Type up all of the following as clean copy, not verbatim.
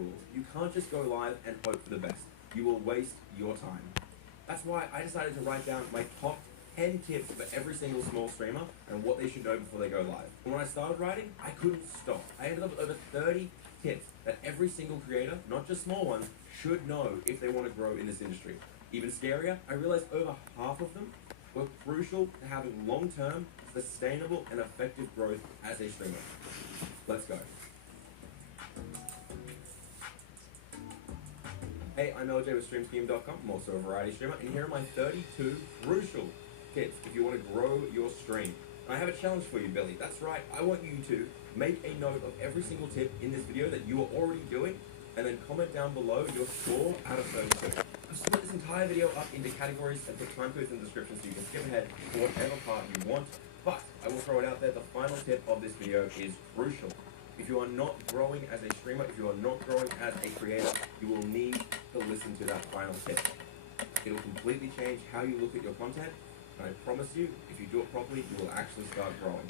rules. You can't just go live and hope for the best. You will waste your time. That's why I decided to write down my top 10 tips for every single small streamer and what they should know before they go live. And when I started writing, I couldn't stop. I ended up with over 30 tips that every single creator, not just small ones, should know if they want to grow in this industry. Even scarier, I realized over half of them were crucial to having long-term, sustainable, and effective growth as a streamer. Let's go. Hey, I'm LJ with StreamScheme.com. I'm also a variety streamer, and here are my 32 crucial tips if you want to grow your stream. And I have a challenge for you, Billy. That's right, I want you to make a note of every single tip in this video that you are already doing, and then comment down below your score out of 32. I've split this entire video up into categories and put time codes in the description so you can skip ahead to whatever part you want. But I will throw it out there, the final tip of this video is crucial. If you are not growing as a streamer, if you are not growing as a creator, you will need to listen to that final tip. It will completely change how you look at your content, and I promise you, if you do it properly, you will actually start growing.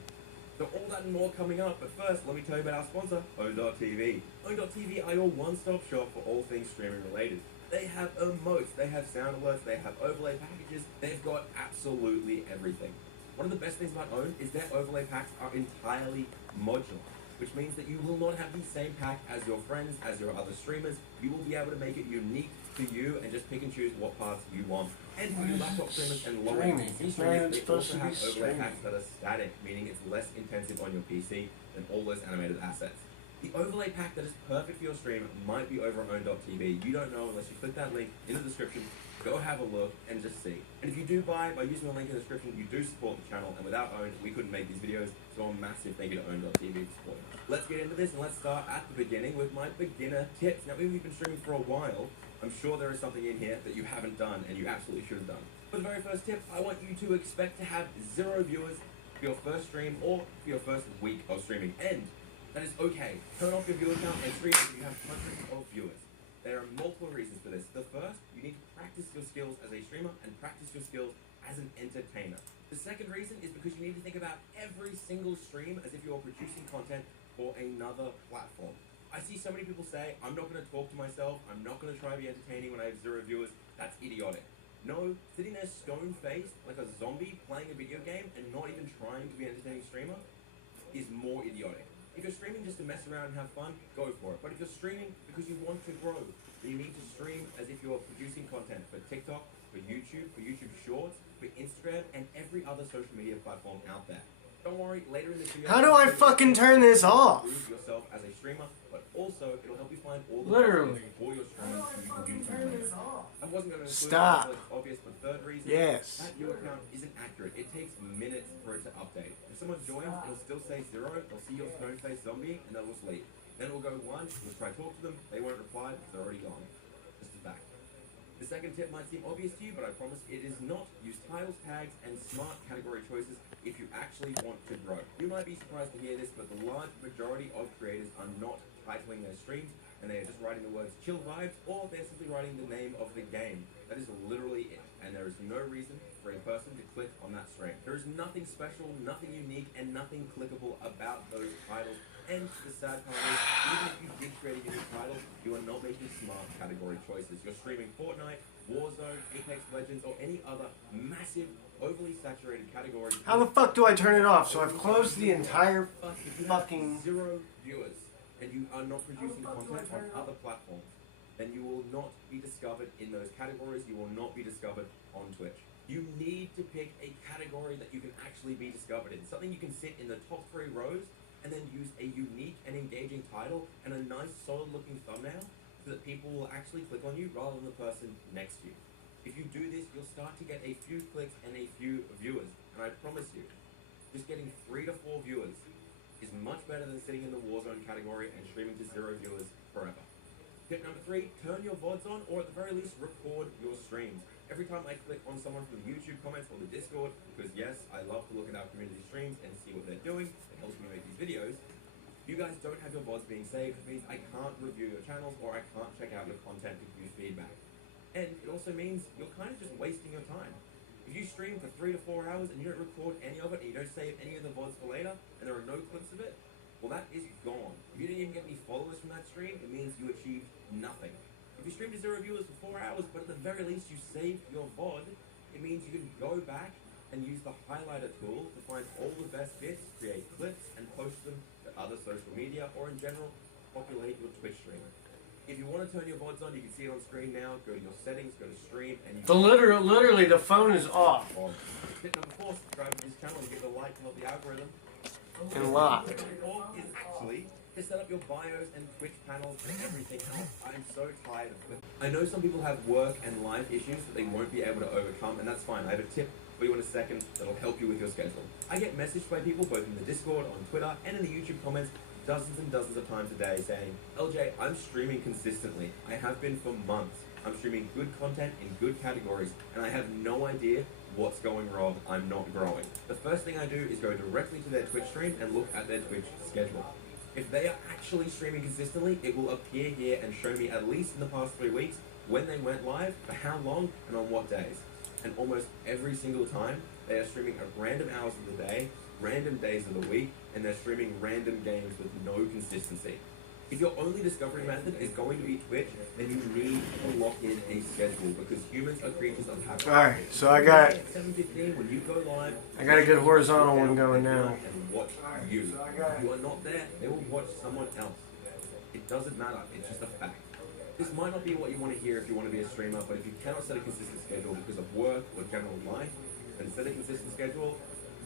So all that and more coming up, but first, let me tell you about our sponsor, Own.tv. Own.tv are your one-stop shop for all things streaming related. They have emotes, they have sound alerts, they have overlay packages, they've got absolutely everything. One of the best things about Own is their overlay packs are entirely modular, which means that you will not have the same pack as your friends, as your other streamers. You will be able to make it unique to you and just pick and choose what parts you want. And for your laptop streamers and lower-end PC streamers, they also have overlay packs that are static, meaning it's less intensive on your PC than all those animated assets. The overlay pack that is perfect for your stream might be over on Own.tv. You don't know unless you click that link in the description. Go have a look and just see. And if you do buy by using the link in the description, you do support the channel, and without Own, we couldn't make these videos, so a massive thank you to Own.tv for supporting us. Let's get into this, and let's start at the beginning with my beginner tips. Now, we've been streaming for a while. I'm sure there is something in here that you haven't done, and you absolutely should have done. For the very first tip, I want you to expect to have 0 viewers for your first stream or for your first week of streaming, and that is okay. Turn off your viewer count and stream if you have hundreds of viewers. There are multiple reasons for this. The first, you need to practice your skills as a streamer and practice your skills as an entertainer. The second reason is because you need to think about every single stream as if you're producing content for another platform. I see so many people say, I'm not going to talk to myself, I'm not going to try to be entertaining when I have 0 viewers. That's idiotic. No, sitting there stone-faced like a zombie playing a video game and not even trying to be an entertaining streamer is more idiotic. If you're streaming just to mess around and have fun, go for it. But if you're streaming because you want to grow, then you need to stream as if you're producing content for TikTok, for YouTube Shorts, for Instagram, and every other social media platform out there. Don't worry, later in this video... How do I fucking turn this off? ...improve yourself as a streamer, but also it'll help you find all the literally for your streaming so you can YouTube later. I wasn't going to include stop. It, obvious, but third reason, yes. that viewer count isn't accurate. It takes minutes for it to update. If someone joins, it'll still say 0, they'll see your stone-faced zombie, and they'll just leave. Then it will go 1, you'll try to talk to them, they won't reply because they're already gone. Just as back. The second tip might seem obvious to you, but I promise it is not. Use titles, tags, and smart category choices if you actually want to grow. You might be surprised to hear this, but the large majority of creators are not titling their streams, and they are just writing the words chill vibes, or they're simply writing the name of the game. That is literally it, and there is no reason for a person to click on that stream. There is nothing special, nothing unique, and nothing clickable about those titles. And the sad part is, even if you did create a unique title, you are not making smart category choices. You're streaming Fortnite, Warzone, Apex Legends, or any other massive, overly saturated category. How the fuck do I turn it off? So I've closed the entire fucking... 0 viewers, and you are not producing content on other platforms, then you will not be discovered in those categories. You will not be discovered on Twitch. You need to pick a category that you can actually be discovered in. Something you can sit in the top 3 rows, and then use a unique and engaging title and a nice solid looking thumbnail so that people will actually click on you rather than the person next to you. If you do this, you'll start to get a few clicks and a few viewers. And I promise you, just getting 3 to 4 viewers is much better than sitting in the Warzone category and streaming to 0 viewers forever. Tip number 3, turn your VODs on, or at the very least, record your streams. Every time I click on someone from the YouTube comments or the Discord, because yes, I love to look at our community streams and see what they're doing, it helps me make these videos, you guys don't have your VODs being saved, which means I can't review your channels or I can't check out your content to give you feedback. And it also means you're kind of just wasting your time. If you stream for 3 to 4 hours and you don't record any of it, and you don't save any of the VODs for later, and there are no clips of it, Well, that is gone. If you didn't even get any followers from that stream, it means you achieved nothing. If you streamed to 0 viewers for 4 hours, but at the very least you saved your VOD, it means you can go back and use the highlighter tool to find all the best bits, create clips, and post them to other social media, or in general, populate your Twitch stream. If you want to turn your VODs on, you can see it on screen now. Go to your settings, go to stream, and you literally the phone is off. Tip number 4, subscribe to this channel and give it a like to help the algorithm. And lock. Tip number 4 is actually to set up your bios and Twitch panels and everything else. I'm so tired of it. I know some people have work and life issues that they won't be able to overcome, and that's fine. I have a tip for you in a second that'll help you with your schedule. I get messaged by people both in the Discord, on Twitter, and in the YouTube comments dozens and dozens of times a day saying, LJ, I'm streaming consistently. I have been for months. I'm streaming good content in good categories, and I have no idea what's going wrong. I'm not growing. The first thing I do is go directly to their Twitch stream and look at their Twitch schedule. If they are actually streaming consistently, it will appear here and show me, at least in the past 3 weeks, when they went live, for how long, and on what days. And almost every single time, they are streaming at random hours of the day, random days of the week, and they're streaming random games with no consistency. If your only discovery method is going to be Twitch, then you need to lock in a schedule, because humans are creatures of habit. Alright, so I got At 7:15, when you go live, a good horizontal one going now. and watch you. If you are not there, they will watch someone else. It doesn't matter. It's just a fact. This might not be what you want to hear if you want to be a streamer, but if you cannot set a consistent schedule because of work or general life, then set a consistent schedule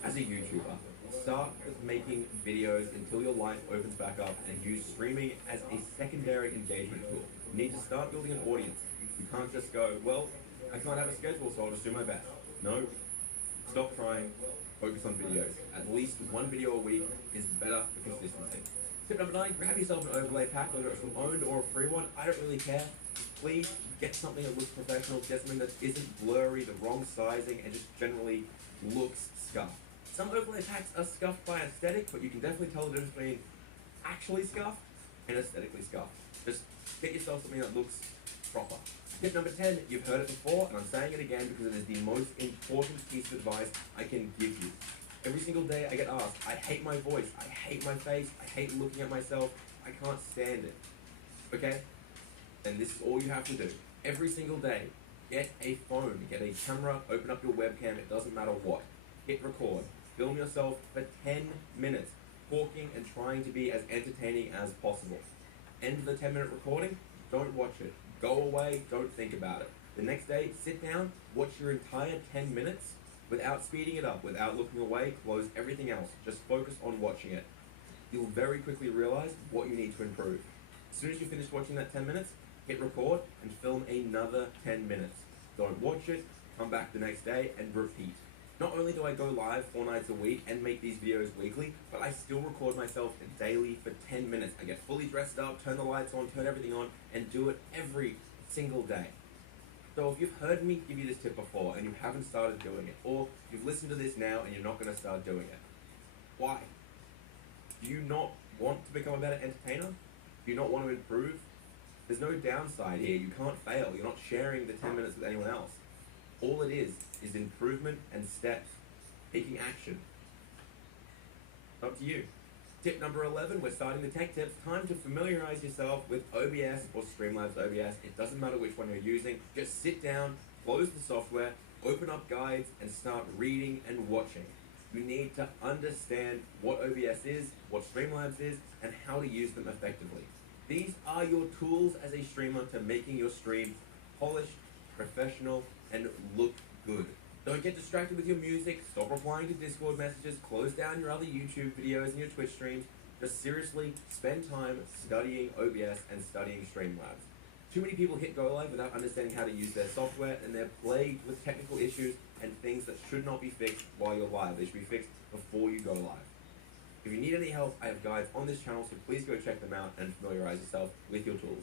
as a YouTuber. Start with making videos until your life opens back up, and use streaming as a secondary engagement tool. You need to start building an audience. You can't just go, well, I can't have a schedule, so I'll just do my best. No. Stop trying. Focus on videos. At least one video a week is better for consistency. Tip number 9, grab yourself an overlay pack, whether it's from owned or a free one. I don't really care. Please get something that looks professional, get something that isn't blurry, the wrong sizing, and just generally looks scuffed. Some overlay packs are scuffed by aesthetic, but you can definitely tell the difference between actually scuffed and aesthetically scuffed. Just get yourself something that looks proper. Tip number 10, you've heard it before, and I'm saying it again because it is the most important piece of advice I can give you. Every single day I get asked, I hate my voice, I hate my face, I hate looking at myself, I can't stand it. Okay? And this is all you have to do. Every single day, get a phone, get a camera, open up your webcam, it doesn't matter what. Hit record. Film yourself for 10 minutes, talking and trying to be as entertaining as possible. End the 10-minute recording, don't watch it. Go away, don't think about it. The next day, sit down, watch your entire 10 minutes without speeding it up, without looking away, close everything else. Just focus on watching it. You'll very quickly realize what you need to improve. As soon as you finish watching that 10 minutes, hit record and film another 10 minutes. Don't watch it, come back the next day and repeat. Not only do I go live 4 nights a week and make these videos weekly, but I still record myself daily for 10 minutes. I get fully dressed up, turn the lights on, turn everything on, and do it every single day. So if you've heard me give you this tip before and you haven't started doing it, or you've listened to this now and you're not going to start doing it, why? Do you not want to become a better entertainer? Do you not want to improve? There's no downside here. You can't fail. You're not sharing the 10 minutes with anyone else. All it is improvement and steps, taking action. Up to you. Tip number 11, we're starting the tech tips. Time to familiarize yourself with OBS or Streamlabs OBS. It doesn't matter which one you're using. Just sit down, close the software, open up guides, and start reading and watching. You need to understand what OBS is, what Streamlabs is, and how to use them effectively. These are your tools as a streamer to making your stream polished, professional, and look good. Don't get distracted with your music, stop replying to Discord messages, close down your other YouTube videos and your Twitch streams. Just seriously spend time studying OBS and studying Streamlabs. Too many people hit go live without understanding how to use their software, and they're plagued with technical issues and things that should not be fixed while you're live. They should be fixed before you go live. If you need any help, I have guides on this channel, so please go check them out and familiarize yourself with your tools.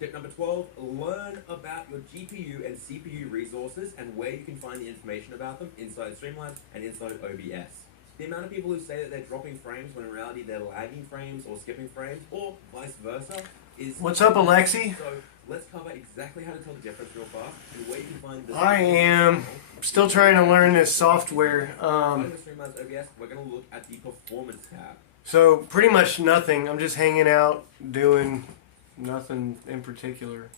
Tip number 12, learn about your GPU and CPU resources and where you can find the information about them inside Streamlabs and inside OBS. The amount of people who say that they're dropping frames when in reality they're lagging frames or skipping frames or vice versa is... What's up, Alexi? So let's cover exactly how to tell the difference real fast and where you can find the... I am still trying to learn this software. Starting with Streamlabs OBS, we're going to look at the Performance tab. So pretty much nothing. I'm just hanging out, doing nothing in particular.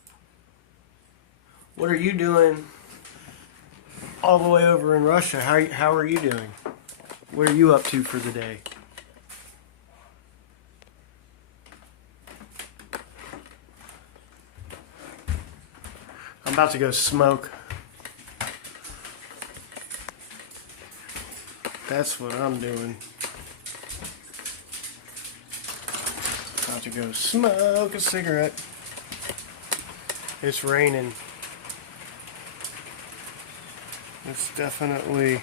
What are you doing all the way over in Russia? How are you doing? What are you up to for the day? I'm about to go smoke. That's what I'm doing. About to go smoke a cigarette. It's raining. It's definitely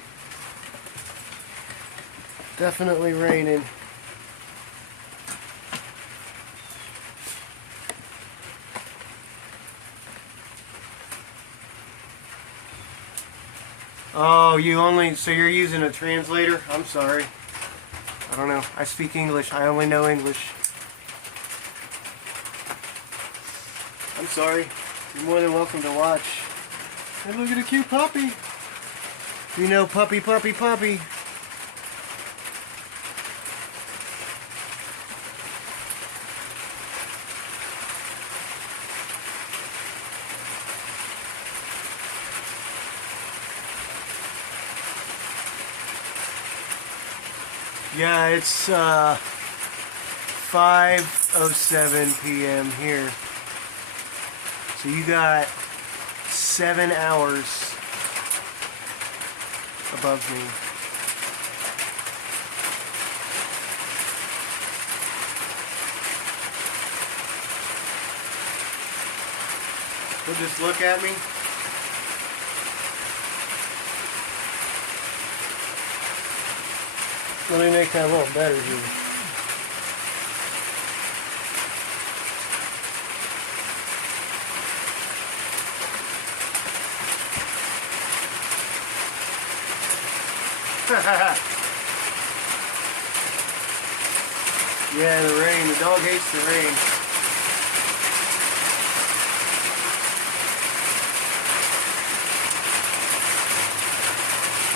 raining. Oh, so you're using a translator? I'm sorry. I don't know. I speak English. I only know English. I'm sorry. You're more than welcome to watch. Hey, look at a cute puppy. You know, puppy, puppy, puppy. Yeah, it's 5:07 p.m. here. So you got 7 hours above me. So just look at me. Let me make that a little better here. Yeah, the rain. The dog hates the rain.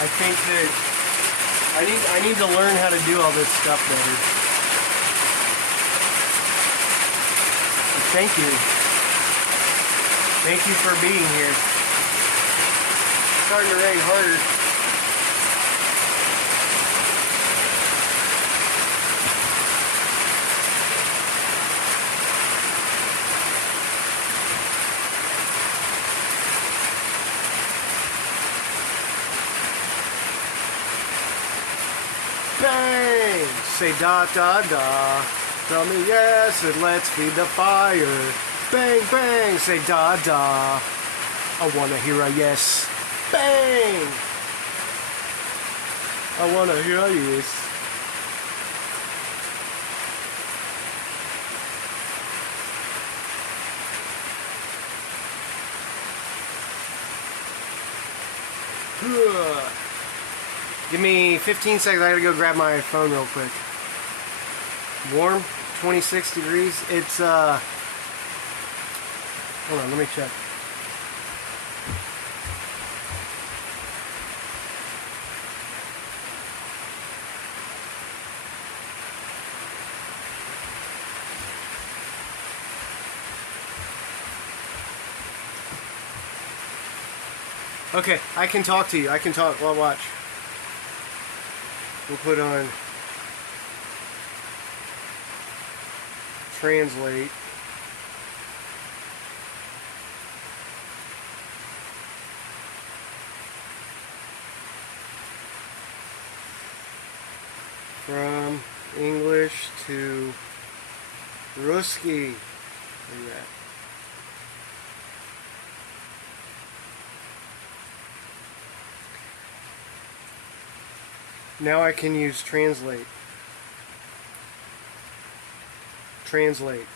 I think that I need to learn how to do all this stuff better. Thank you. Thank you for being here. It's starting to rain harder. Bang! Say da da da. Tell me yes and let's feed the fire. Bang bang! Say da da. I wanna hear a yes. Bang! I wanna hear a yes. Give me 15 seconds. I gotta go grab my phone real quick. Warm, 26 degrees. It's hold on, let me check. Okay, I can talk to you. I can talk. Well, watch. We'll put on translate. From English to Ruski. Look at that. Now I can use translate. Translate.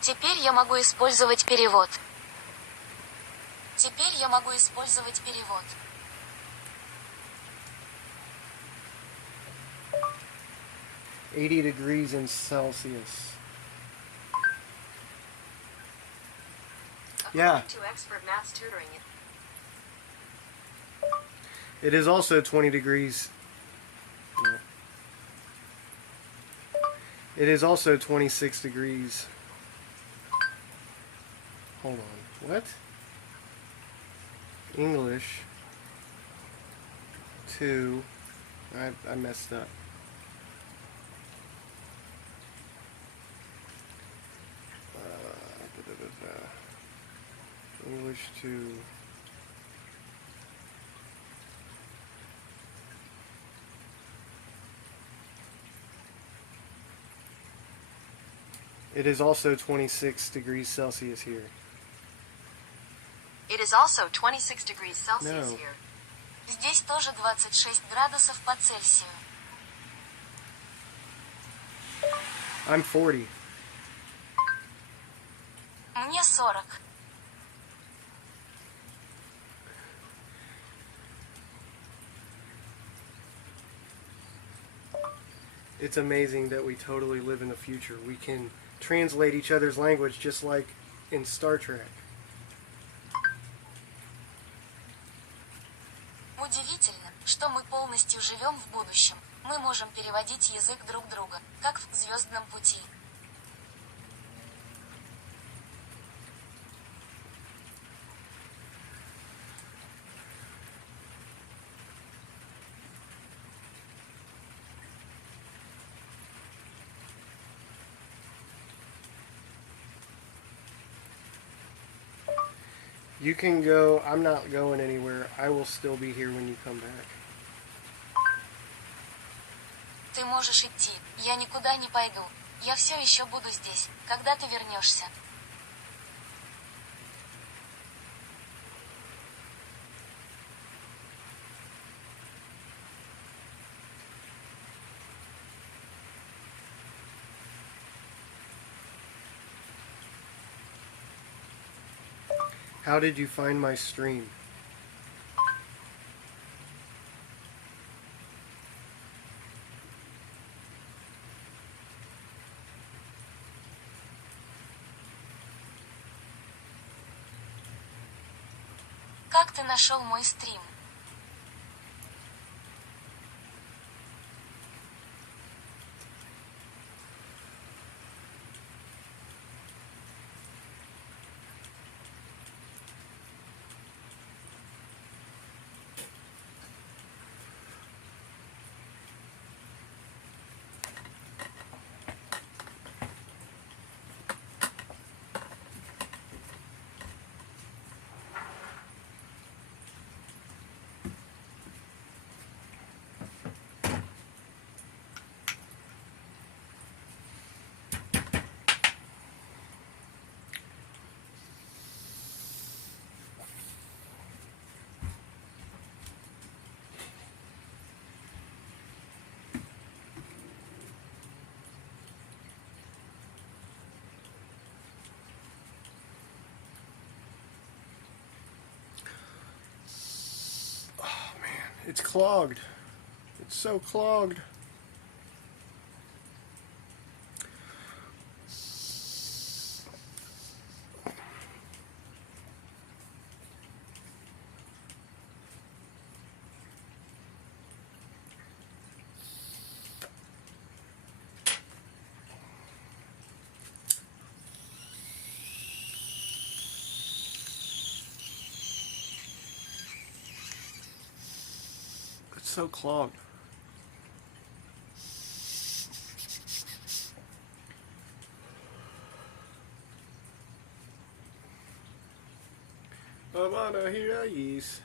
Теперь я могу использовать перевод. Теперь я могу использовать перевод. 80 degrees in Celsius. Yeah. To expert maths tutoring. It is also 20 degrees. Yeah. It is also 26 degrees. Hold on. What? English 2. I messed up. English 2. It is also 26 degrees Celsius here. It is also 26 degrees Celsius No. here. Здесь тоже 26 градусов по Цельсию. I'm 40. Мне 40. It's amazing that we totally live in the future. We can translate each other's language just like in Star Trek. Удивительно, что мы полностью живем в будущем. Мы можем переводить язык друг друга, как в «Звездном пути». You can go. I'm not going anywhere. I will still be here when you come back. Ты можешь идти, я никуда не пойду. Я все еще буду здесь, когда ты вернешься. How did you find my stream? Как ты нашел мой стрим? It's clogged. It's so clogged. It's so clogged. I wanna hear yeast.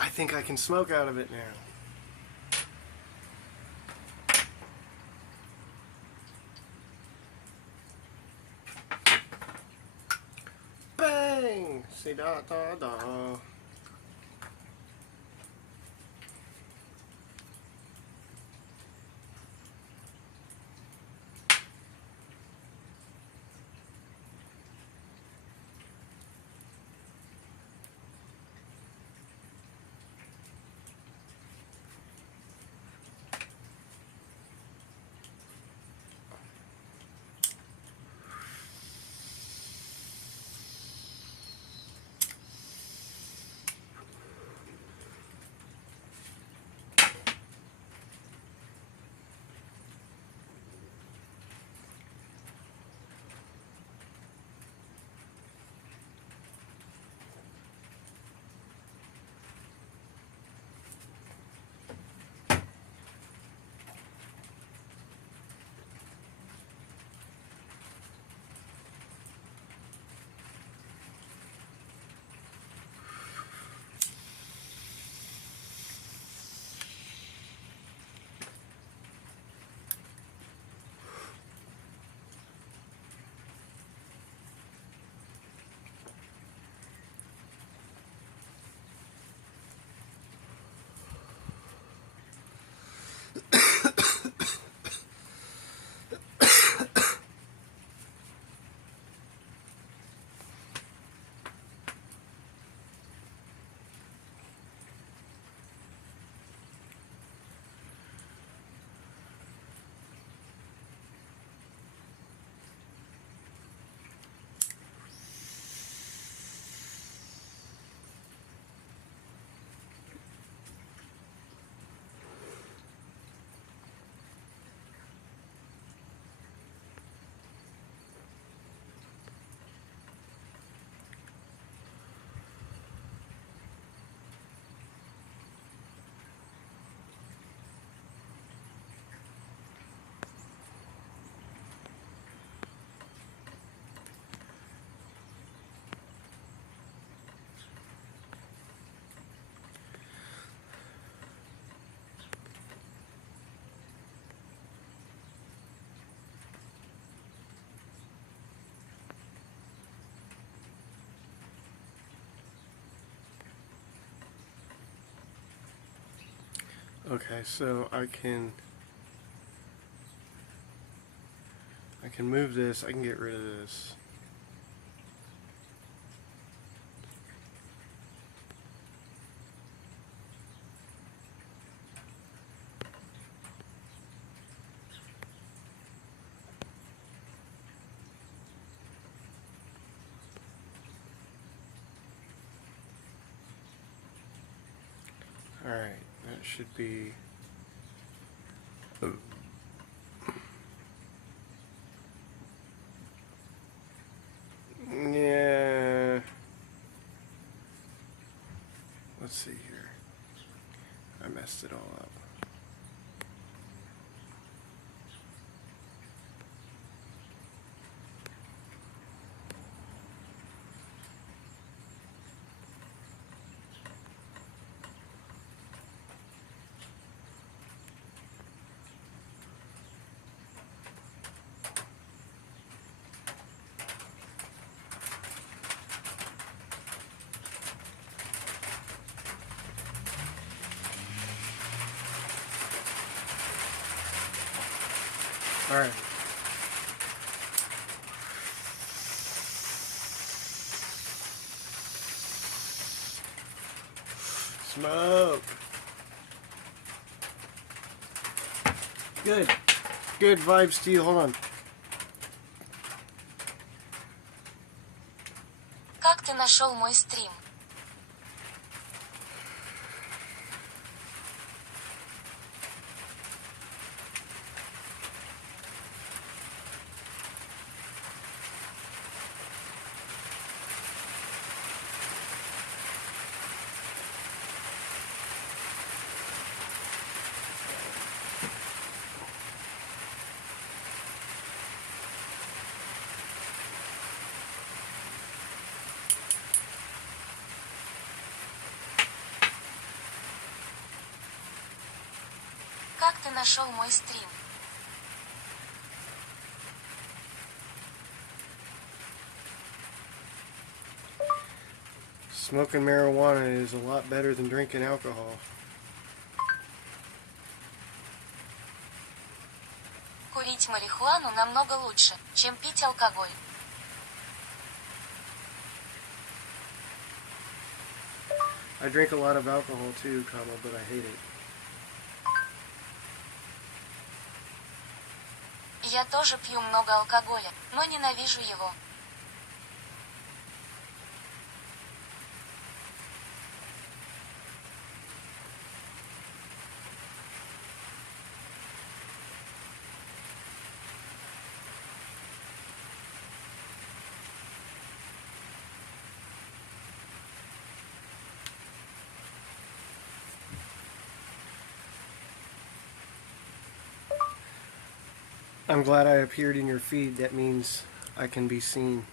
I think I can smoke out of it now. Bang! See da da da. Okay, so I can move this. I can get rid of this. Alright, that should be... Yeah. Let's see here. I messed it all up. Alright. Smoke. Good. Good vibes to you. Hold on. Как ты нашел мой стрим? Как ты нашел мой стрим? Smoking marijuana is a lot better than drinking alcohol. Курить марихуану намного лучше, чем пить алкоголь. I drink a lot of alcohol too, Kama, but I hate it. Я тоже пью много алкоголя, но ненавижу его. I'm glad I appeared in your feed. That means I can be seen.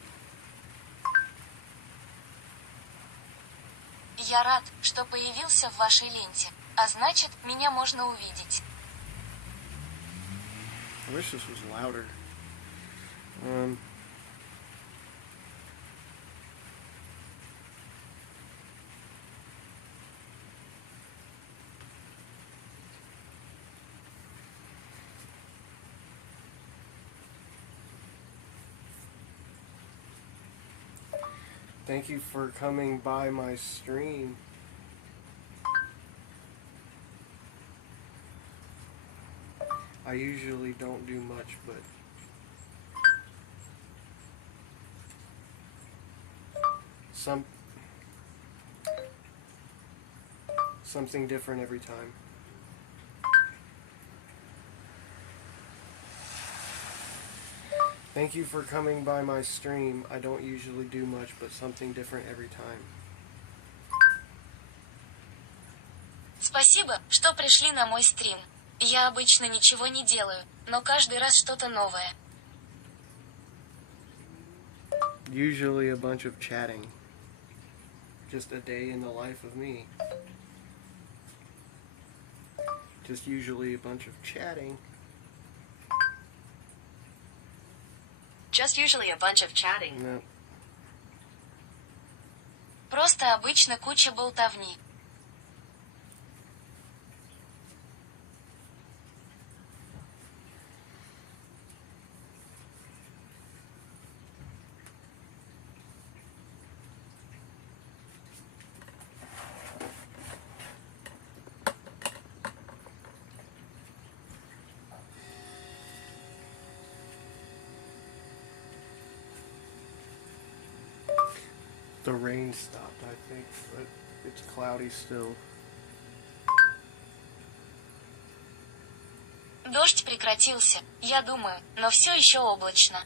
Я рад, что появился в вашей ленте, а значит, меня можно увидеть. I wish this was louder. Thank you for coming by my stream. I usually don't do much, but something different every time. Thank you for coming by my stream. I don't usually do much, but something different every time. Спасибо, что пришли на мой стрим. Я обычно ничего не делаю, но каждый раз что-то новое. Usually a bunch of chatting. Just a day in the life of me. Just usually a bunch of chatting. Just usually a bunch of chatting. No. Просто обычно куча болтовни. The rain stopped, I think, but it's cloudy still. Дождь прекратился, я думаю, но все еще облачно.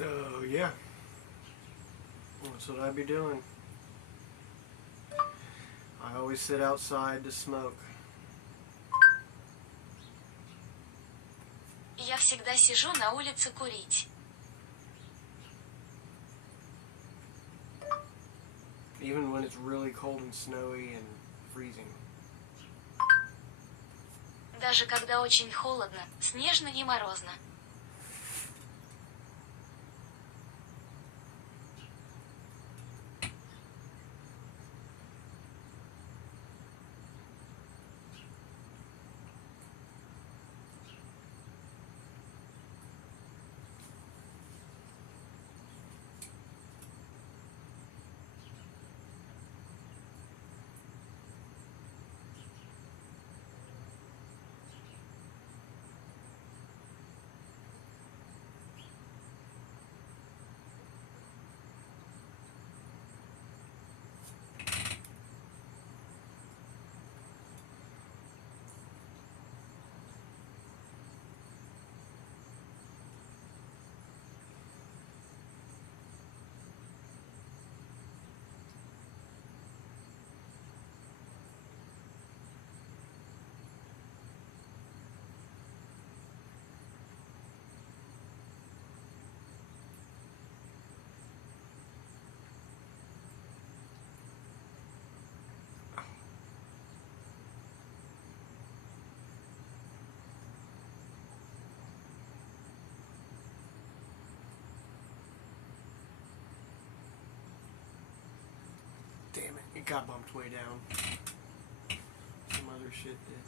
So, yeah. That's what I'd be doing. I always sit outside to smoke. Я всегда сижу на улице курить. Even when it's really cold and snowy and freezing. Даже когда очень холодно, снежно и морозно. Damn it, it got bumped way down. Some other shit did.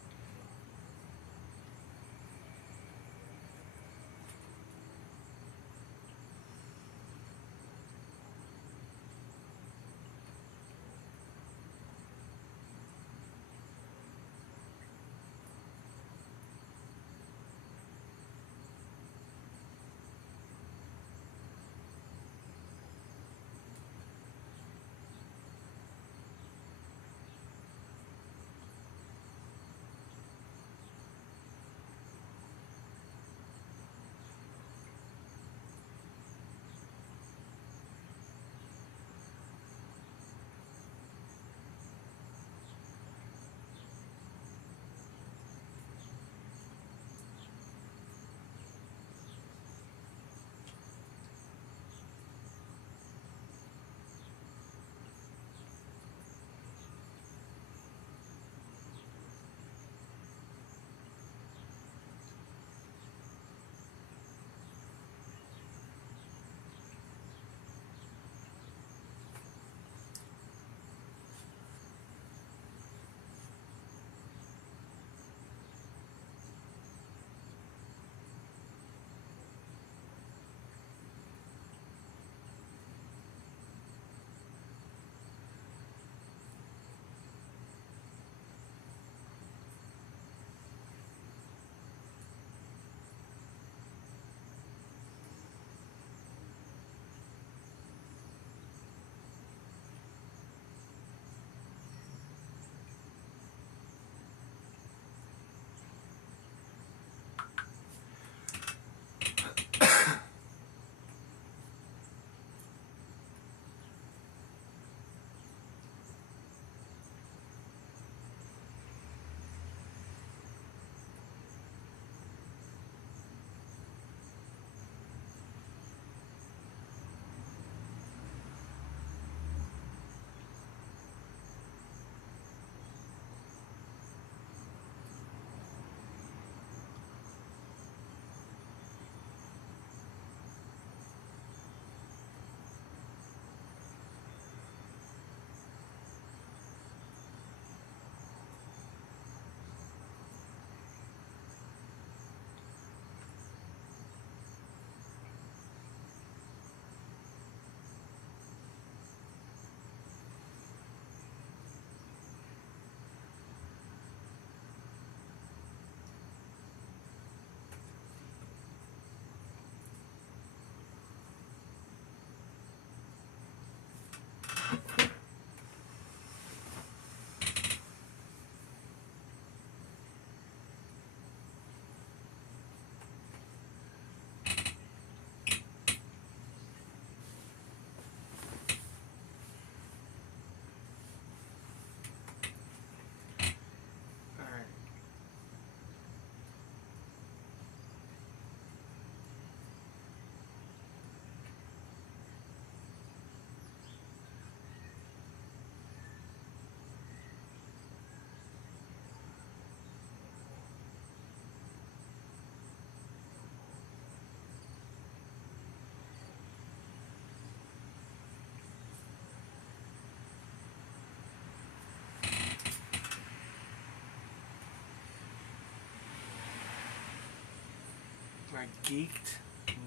Am I geeked?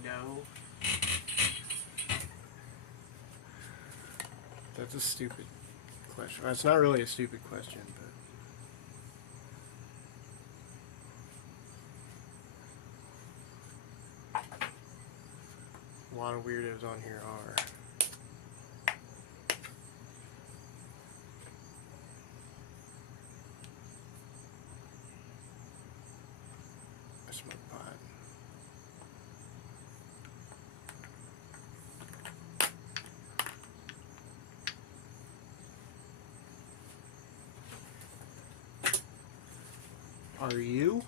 No. That's a stupid question. Well, it's not really a stupid question, but a lot of weirdos on here are. I smoke pot. Are you?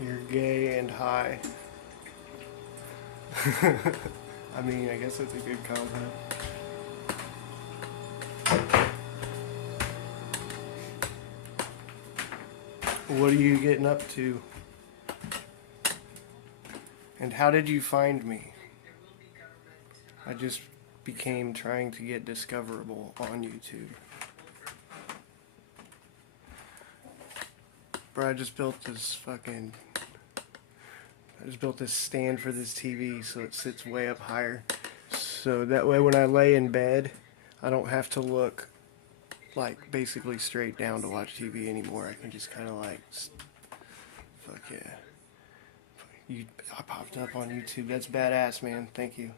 You're gay and high. I mean, I guess that's a good compliment. What are you getting up to? And how did you find me? I just became trying to get discoverable on YouTube. Bro, I just built this stand for this TV so it sits way up higher. So that way when I lay in bed, I don't have to look like basically straight down to watch TV anymore. I can just kind of like, fuck yeah. I popped up on YouTube. That's badass, man. Thank you.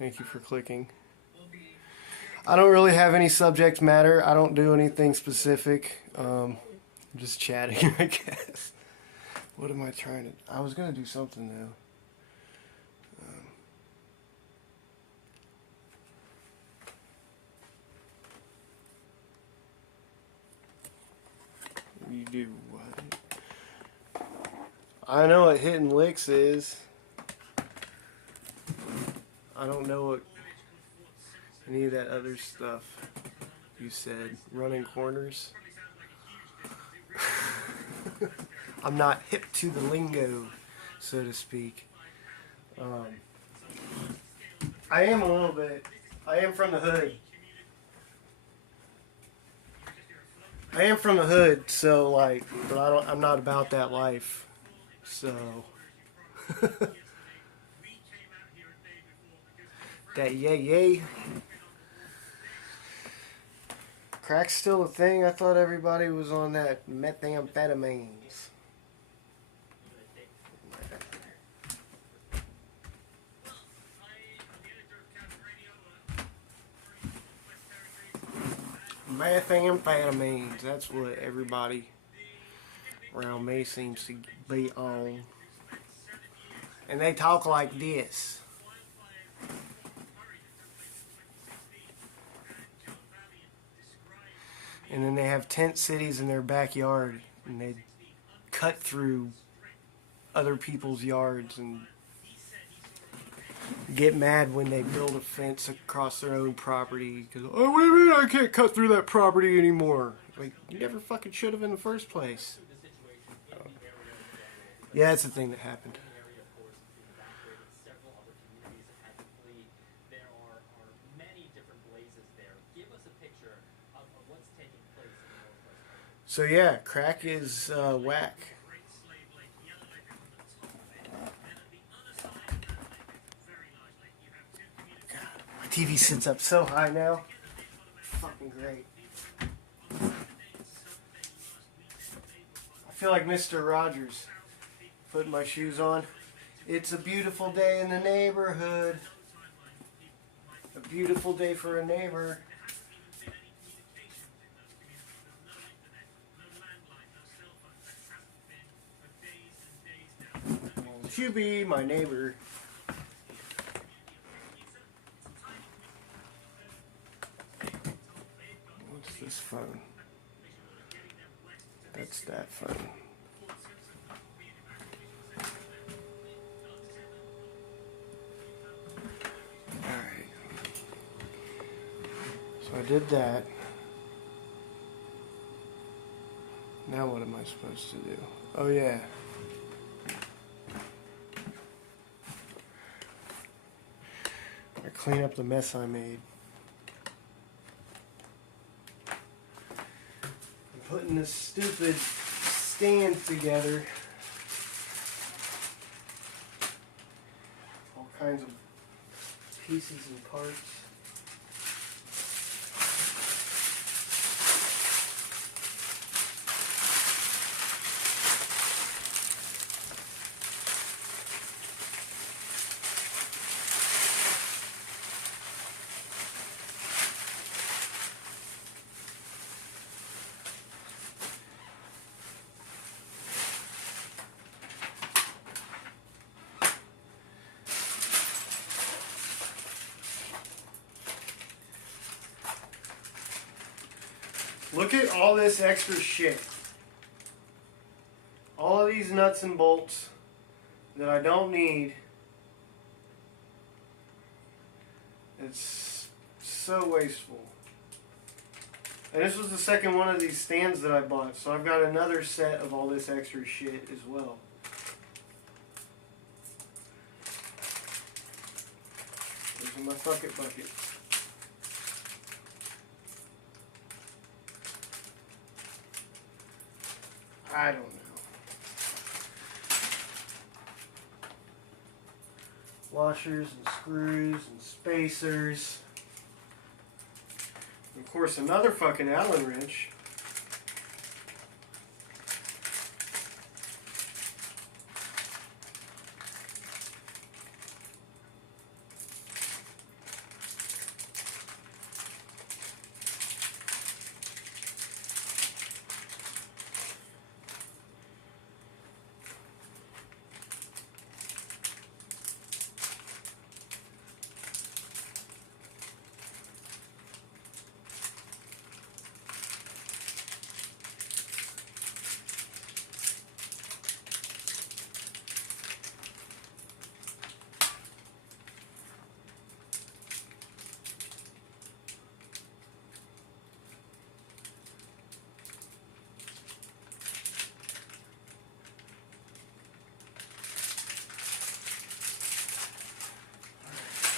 Thank you for clicking. I don't really have any subject matter. I don't do anything specific. I'm just chatting, I guess. What am I trying to... I was going to do something, though. You do what? I know what hitting licks is. I don't know what any of that other stuff you said. Running corners. I'm not hip to the lingo, so to speak. I am a little bit. I am from the hood. I am from the hood, so like, but I'm not about that life. So that yay. Crack's still a thing. I thought everybody was on that methamphetamines. Methamphetamines. That's what everybody around me seems to be on. And they talk like this. And then they have tent cities in their backyard, and they cut through other people's yards and get mad when they build a fence across their own property. Because, oh, what do you mean I can't cut through that property anymore? Like, you never fucking should have in the first place. Yeah, it's a thing that happened. So yeah, crack is whack. God, my TV sits up so high now. Fucking great. I feel like Mr. Rogers putting my shoes on. It's a beautiful day in the neighborhood. A beautiful day for a neighbor. Won't you be my neighbor? What's this phone? That's that phone. So I did that. Now what am I supposed to do? Oh yeah. I clean up the mess I made. I'm putting this stupid stand together. All kinds of pieces and parts. Look at all this extra shit. All of these nuts and bolts that I don't need. It's so wasteful. And this was the second one of these stands that I bought, so I've got another set of all this extra shit as well. There's my bucket. I don't know. Washers and screws and spacers. And of course, another fucking Allen wrench.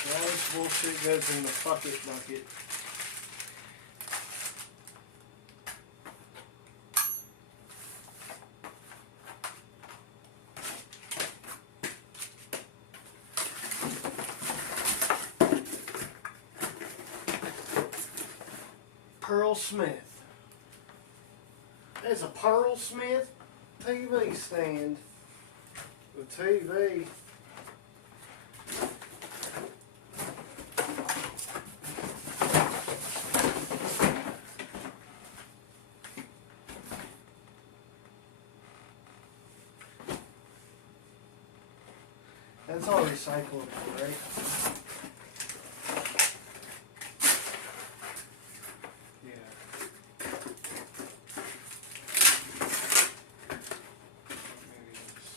All this bullshit goes in the bucket. Pearl Smith. There's a Pearl Smith TV stand. The TV. That's all recyclable, right? Yeah. Maybe it's...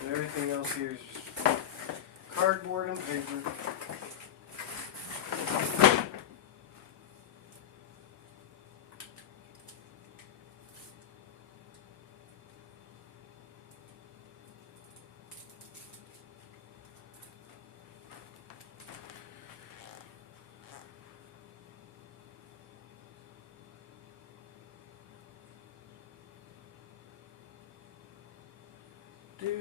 And everything else here is just cardboard and paper. Do.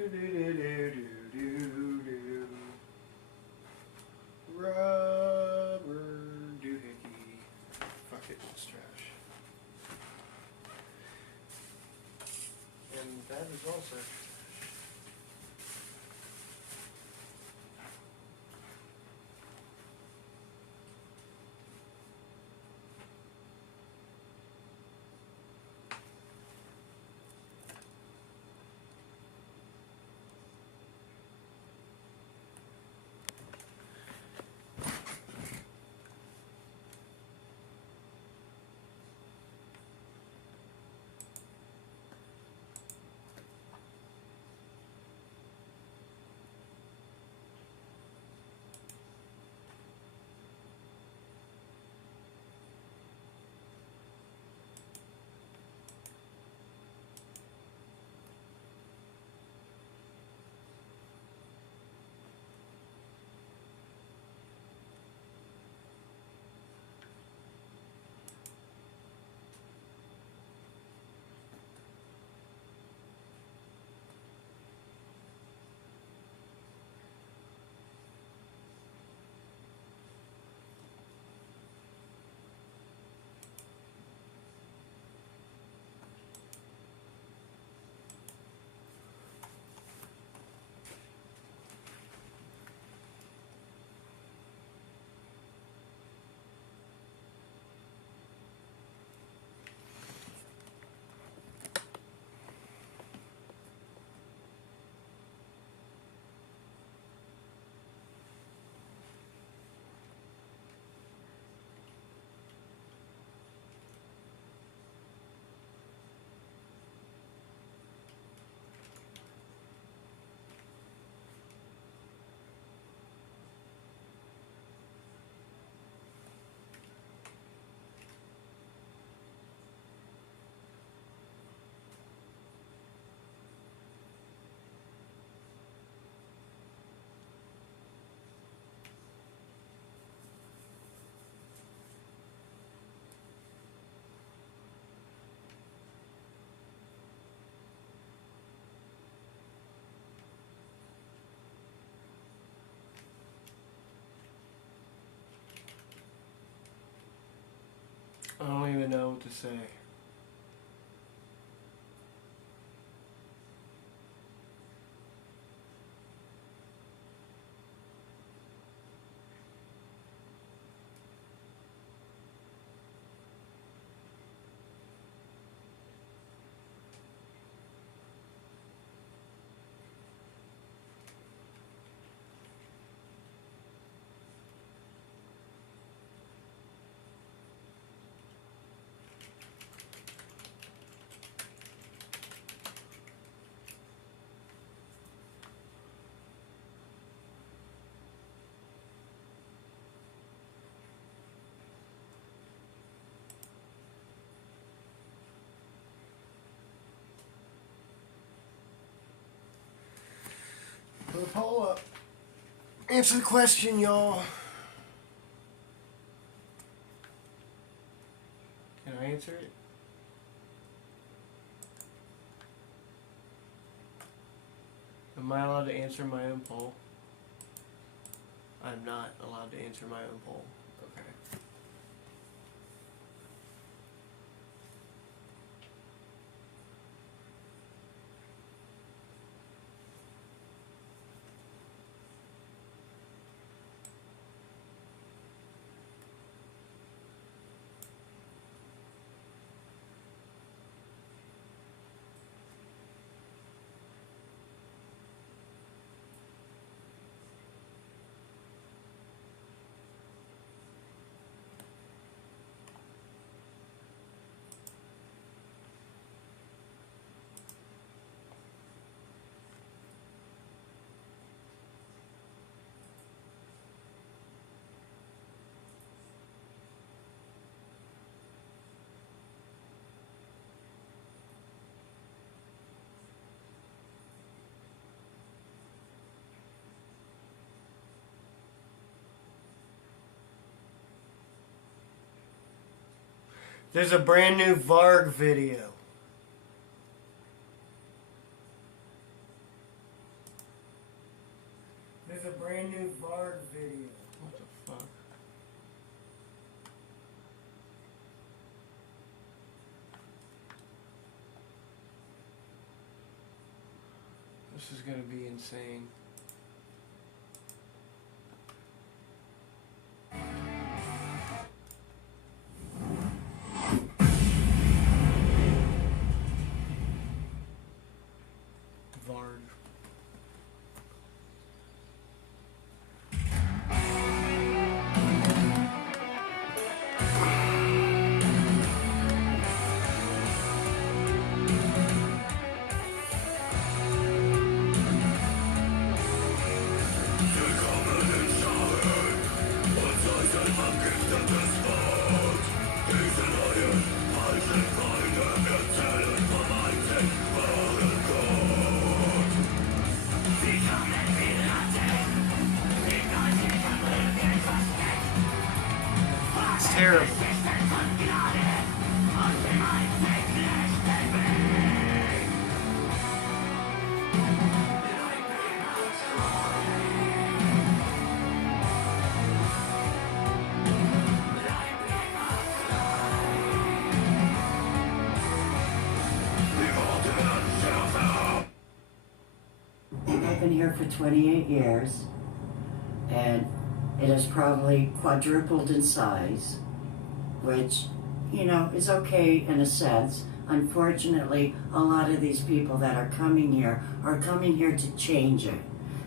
Rubber doohickey. Fuck it, it's trash. And that is also trash. I don't even know what to say. Put a poll up. Answer the question, y'all. Can I answer it? Am I allowed to answer my own poll? I'm not allowed to answer my own poll. Okay. There's a brand new Varg video. There's a brand new Varg video. What the fuck? This is gonna be insane. Varg. It's terrible. I've been here for 28 years, and it has probably quadrupled in size, which, you know, is okay in a sense. Unfortunately, a lot of these people that are coming here to change it.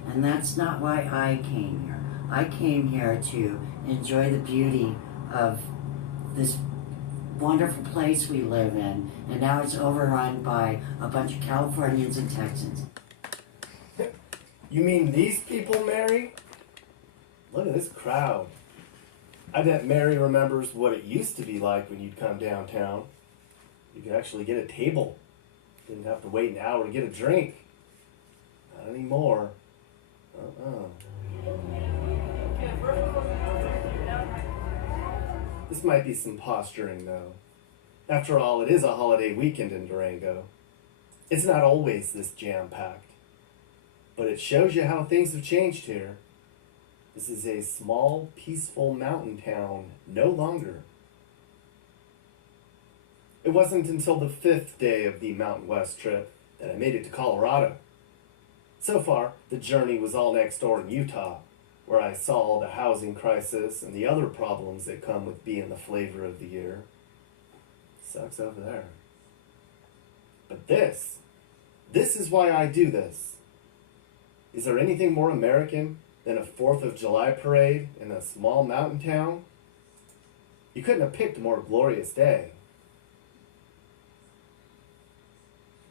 And that's not why I came here. I came here to enjoy the beauty of this wonderful place we live in, and now it's overrun by a bunch of Californians and Texans. You mean these people, Mary? Look at this crowd. I bet Mary remembers what it used to be like when you'd come downtown. You could actually get a table. Didn't have to wait an hour to get a drink. Not anymore. This might be some posturing, though. After all, it is a holiday weekend in Durango. It's not always this jam-packed. But it shows you how things have changed here. This is a small, peaceful mountain town no longer. It wasn't until the 5th day of the Mountain West trip that I made it to Colorado. So far, the journey was all next door in Utah, where I saw the housing crisis and the other problems that come with being the flavor of the year. Sucks over there. But this is why I do this. Is there anything more American than a 4th of July parade in a small mountain town? You couldn't have picked a more glorious day.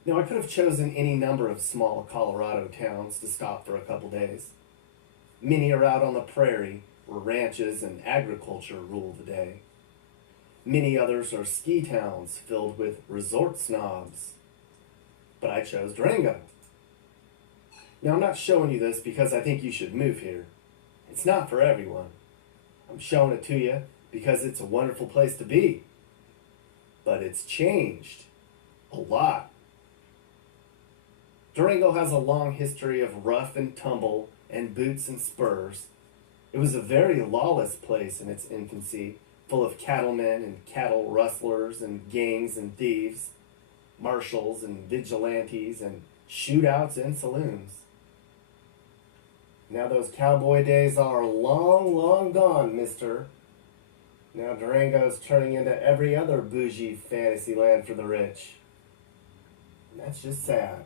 Now, I could have chosen any number of small Colorado towns to stop for a couple days. Many are out on the prairie, where ranches and agriculture rule the day. Many others are ski towns filled with resort snobs. But I chose Durango. Now, I'm not showing you this because I think you should move here. It's not for everyone. I'm showing it to you because it's a wonderful place to be. But it's changed a lot. Durango has a long history of rough and tumble and boots and spurs. It was a very lawless place in its infancy, full of cattlemen and cattle rustlers and gangs and thieves, marshals and vigilantes and shootouts and saloons. Now those cowboy days are long, long gone, mister. Now Durango's turning into every other bougie fantasy land for the rich. And that's just sad.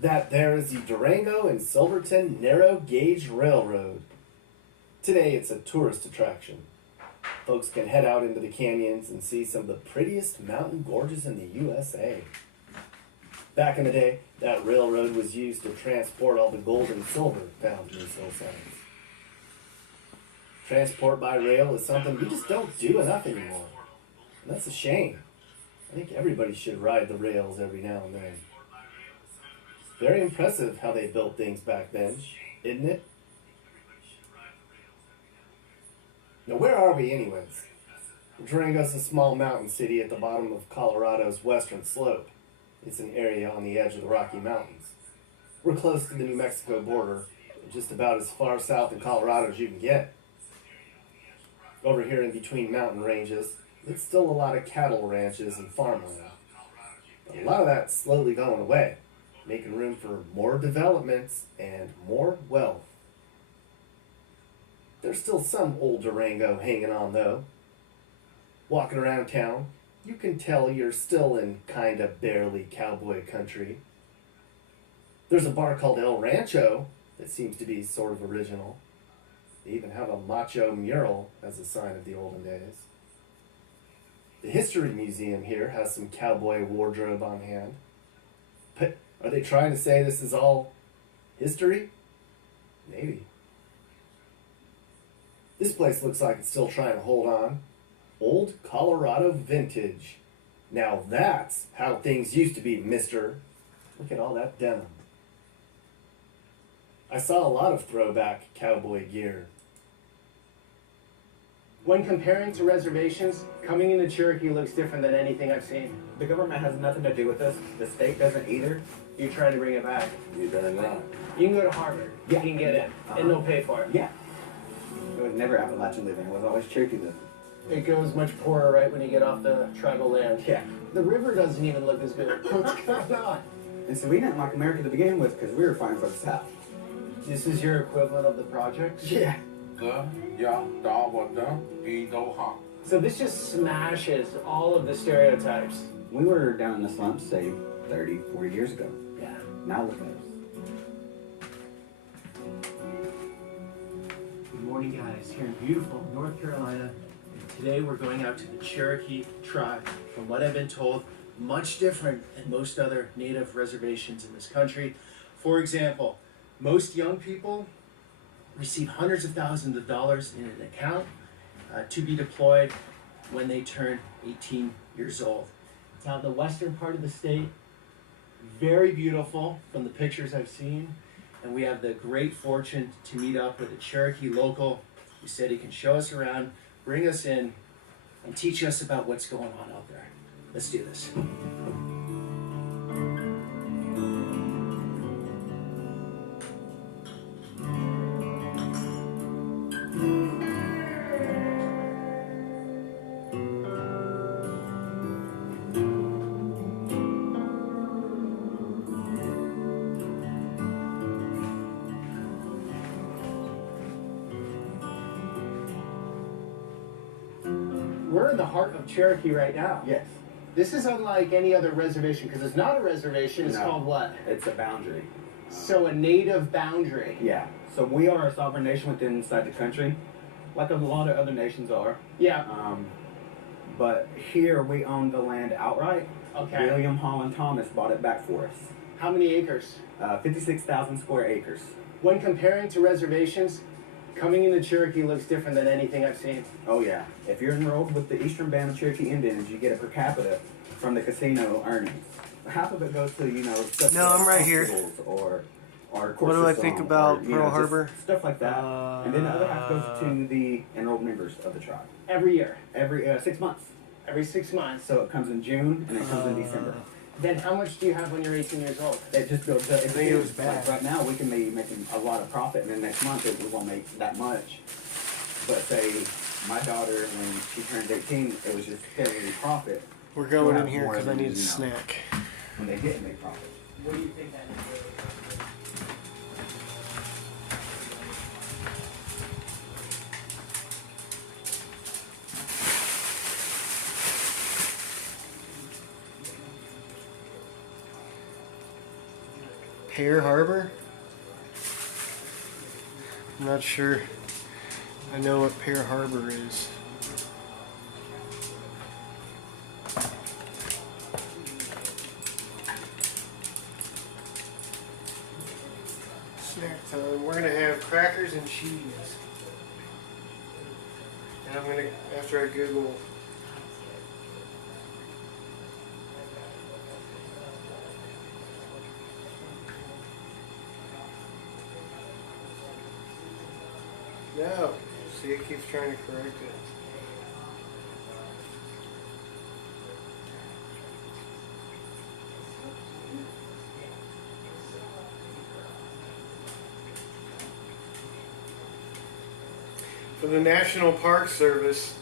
That there is the Durango and Silverton Narrow Gauge Railroad. Today it's a tourist attraction. Folks can head out into the canyons and see some of the prettiest mountain gorges in the USA. Back in the day, that railroad was used to transport all the gold and silver found in these hillsides. Transport by rail is something we just don't do enough anymore. And that's a shame. I think everybody should ride the rails every now and then. Very impressive how they built things back then, isn't it? Now, where are we anyways? Durango's a small mountain city at the bottom of Colorado's western slope. It's an area on the edge of the Rocky Mountains. We're close to the New Mexico border, just about as far south in Colorado as you can get. Over here in between mountain ranges, it's still a lot of cattle ranches and farmland. But a lot of that's slowly going away, making room for more developments and more wealth. There's still some old Durango hanging on though. Walking around town, you can tell you're still in kinda barely cowboy country. There's a bar called El Rancho that seems to be sort of original. They even have a macho mural as a sign of the olden days. The History Museum here has some cowboy wardrobe on hand. But are they trying to say this is all history? Maybe. This place looks like it's still trying to hold on. Old Colorado vintage. Now that's how things used to be, mister. Look at all that denim. I saw a lot of throwback cowboy gear. When comparing to reservations, coming into Cherokee looks different than anything I've seen. The government has nothing to do with this. The state doesn't either. You're trying to bring it back. You better not. You can go to Harvard. Yeah. You can get in, and they'll pay for it. Yeah. It was never Appalachian living. It was always Cherokee living. It goes much poorer right when you get off the tribal land. Yeah. The river doesn't even look as good. What's going on? And so we didn't like America to begin with because we were fighting for the South. This is your equivalent of the project? Yeah. So this just smashes all of the stereotypes. We were down in the slumps, say, 30, 40 years ago. Yeah. Now look at us. Good morning, guys. Here in beautiful North Carolina. And today we're going out to the Cherokee tribe. From what I've been told, much different than most other native reservations in this country. For example, most young people receive hundreds of thousands of dollars in an account to be deployed when they turn 18 years old. It's out in the western part of the state, very beautiful from the pictures I've seen. And we have the great fortune to meet up with a Cherokee local who said he can show us around, bring us in, and teach us about what's going on out there. Let's do this. We're in the heart of Cherokee right now. Yes. This is unlike any other reservation because it's not a reservation. It's No. called what? It's a boundary. So a native boundary. Yeah. So we are a sovereign nation within inside the country, like a lot of other nations are. Yeah. But here we own the land outright. Okay. William Holland Thomas bought it back for us. How many acres? 56,000 square acres. When comparing to reservations, coming into Cherokee looks different than anything I've seen. Oh yeah. If you're enrolled with the Eastern Band of Cherokee Indians, you get a per capita from the casino earnings. Half of it goes to, stuff No, like I'm right here. hospitals or What do I think about Pearl just Harbor? Stuff like that. And then the other half goes to the enrolled members of the tribe. Every year. Every 6 months. Every 6 months. So it comes in June and it comes in December. Then how much do you have when you're 18 years old? It just goes. I think it was bad. Like right now, we can be making a lot of profit, and then next month we won't make that much. But say my daughter, when she turned 18, it was just steady profit. We're going We'll in have here more because I than, need a snack. When they didn't make profit. What do you think that is? Pearl Harbor? I'm not sure I know what Pearl Harbor is. Snack time. We're gonna have crackers and cheese. And I'm gonna, after I Google no. See, it keeps trying to correct it. For the National Park Service,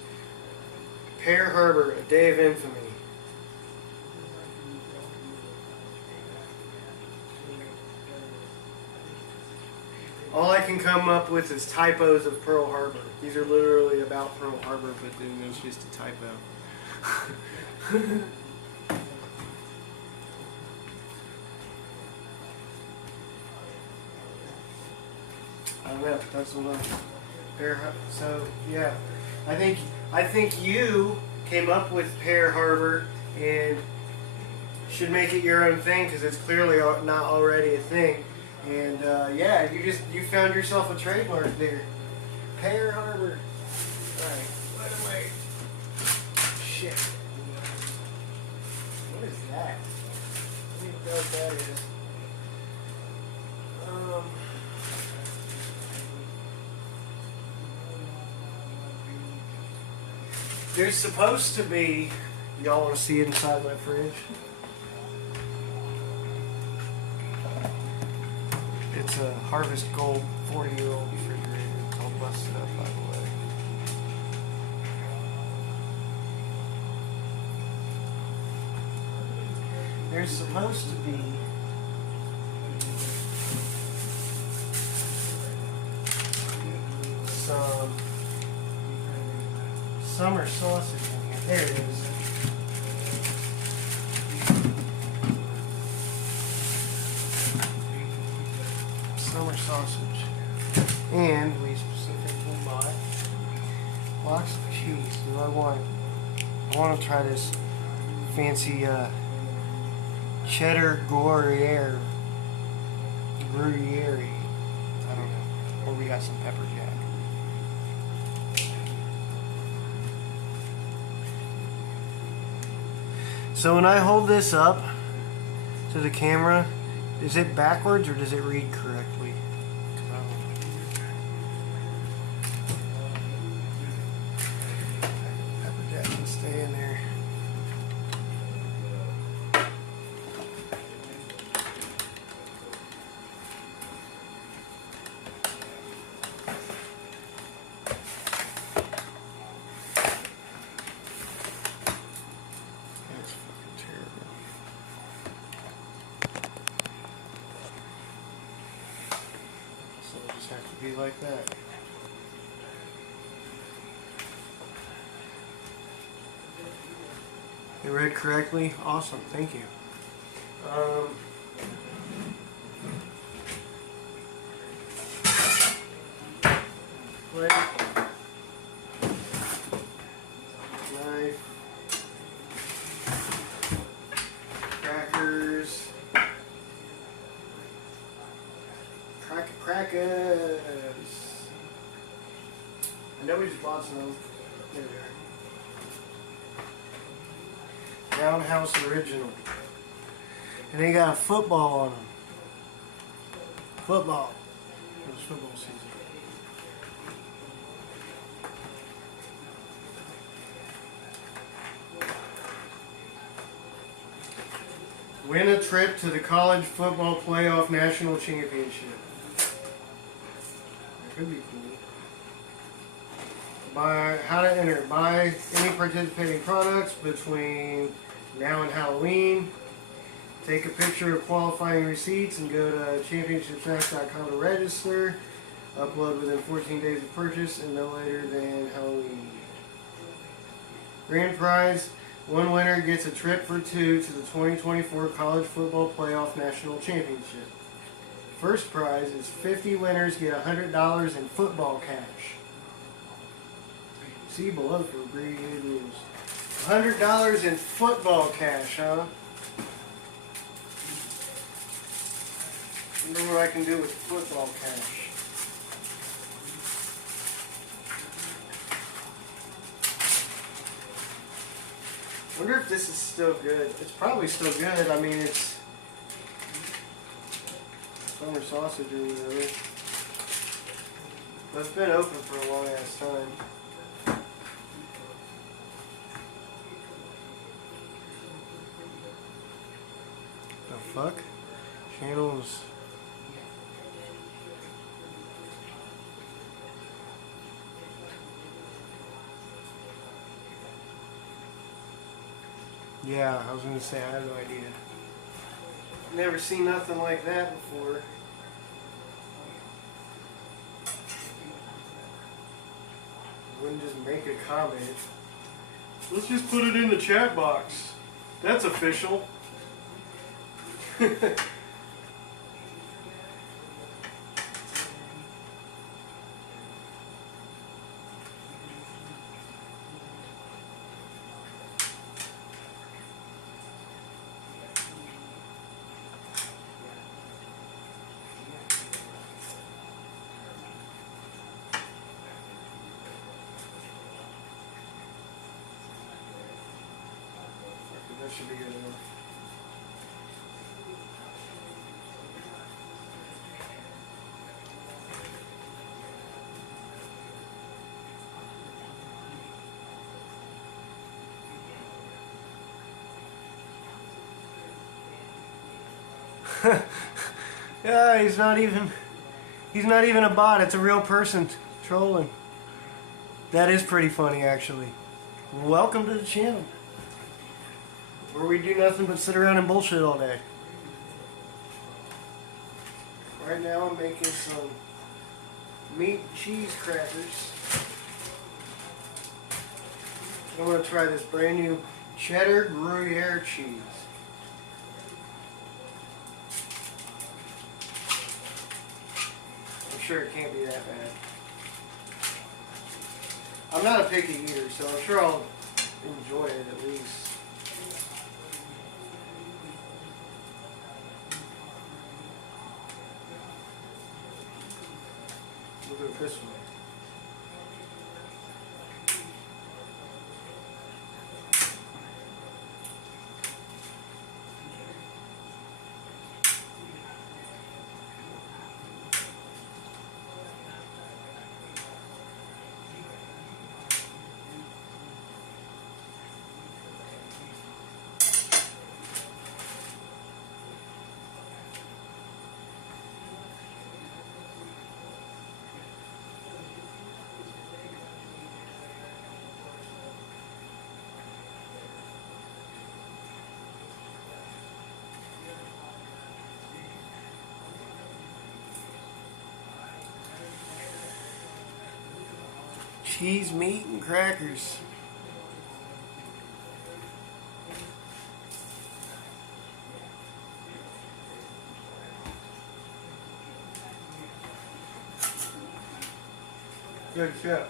Pearl Harbor, a day of infamy. All I can come up with is typos of Pearl Harbor. These are literally about Pearl Harbor, but then it's just a typo. I don't know. That's what I'm. So yeah, I think you came up with Pearl Harbor and should make it your own thing because it's clearly not already a thing. And yeah, you found yourself a trademark there. Pearl Harbor. Alright, what am I? Shit. What is that? I don't even know what that is. There's supposed to be. Y'all want to see inside my fridge? It's a Harvest Gold 40-year-old refrigerator. It's all busted up, by the way. There's supposed to be some summer sausage in here. There it is. Summer sausage. And we specifically bought blocks of cheese. I want to try this fancy cheddar Gruyere. I don't know. Or we got some pepper jack. So when I hold this up to to the camera. Is it backwards or does it read correctly? Pepper jack can stay in there. That's fucking terrible. So it'll just have to be like that. It read correctly? Awesome, thank you. Plate. Knife. Crackers. Crackers. I know we just bought some. There we are. Roundhouse Original. And they got football on them. Football. It was football season. Win a trip to the college football playoff national championship. That could be cool. Buy how to enter. Buy any participating products between now and Halloween. Take a picture of qualifying receipts and go to championshipsnacks.com to register. Upload within 14 days of purchase and no later than Halloween. Grand prize. One winner gets a trip for two to the 2024 College Football Playoff National Championship. First prize is 50 winners get $100 in football cash. See below for abbreviated rules. $100 in football cash, huh? I wonder what I can do with football cash. I wonder if this is still good. It's probably still good. I mean, it's summer sausage or whatever. But it's been open for a long ass time. The fuck? Channels. Yeah, I was gonna say I have no idea. Never seen nothing like that before. Wouldn't just make a comment. Let's just put it in the chat box. That's official. That should be good enough. Yeah, he's not even a bot, it's a real person trolling. That is pretty funny, actually. Welcome to the channel, where we do nothing but sit around and bullshit all day. Right now I'm making some meat and cheese crackers. I'm going to try this brand new cheddar Gruyere cheese. I'm sure it can't be that bad. I'm not a picky eater, so I'm sure I'll enjoy it at least. We'll do it this way. Cheese, meat, and crackers. Good shit.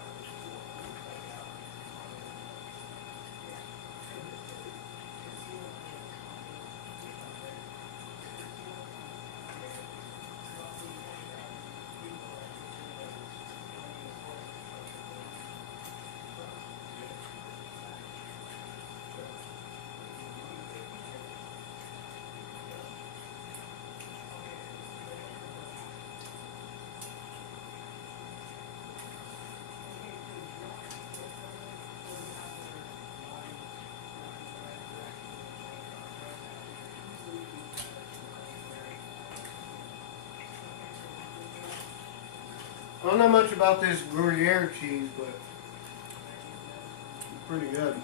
I don't know much about this Gruyere cheese, but it's pretty good.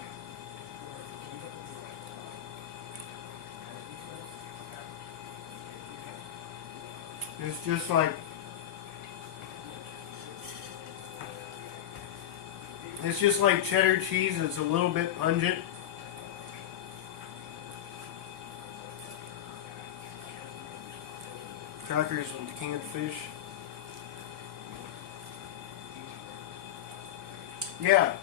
It's just like, cheddar cheese. It's a little bit pungent. Crackers with canned fish. Yeah.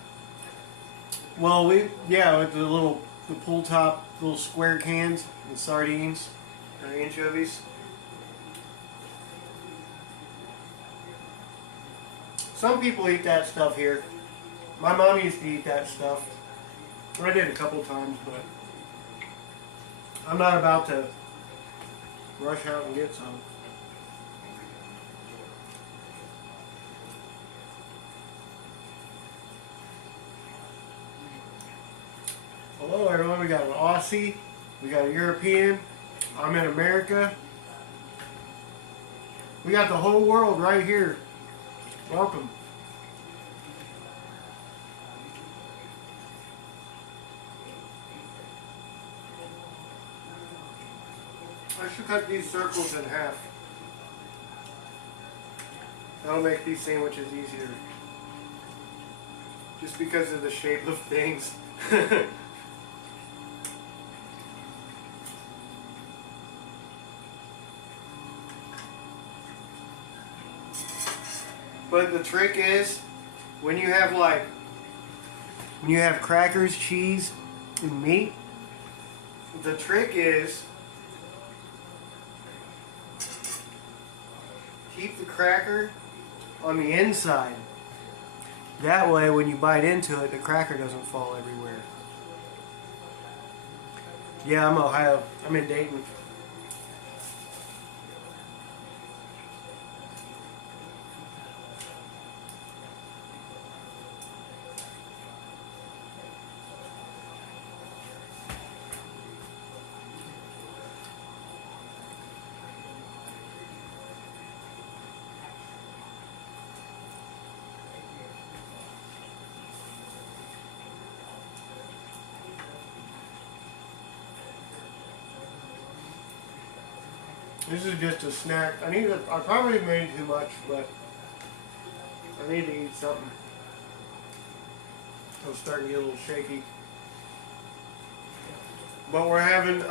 Well, with the pull top little square cans and sardines or anchovies. Some people eat that stuff here. My mom used to eat that stuff. I did a couple times, but I'm not about to rush out and get some. Hello everyone, we got an Aussie, we got a European, I'm in America. We got the whole world right here. Welcome. I should cut these circles in half. That'll make these sandwiches easier. Just because of the shape of things. But the trick is, when you have crackers, cheese, and meat, the trick is keep the cracker on the inside. That way, when you bite into it, the cracker doesn't fall everywhere. Yeah, I'm Ohio. I'm in Dayton. This is just a snack. I probably made too much, but I need to eat something. I'm starting to get a little shaky. But we're having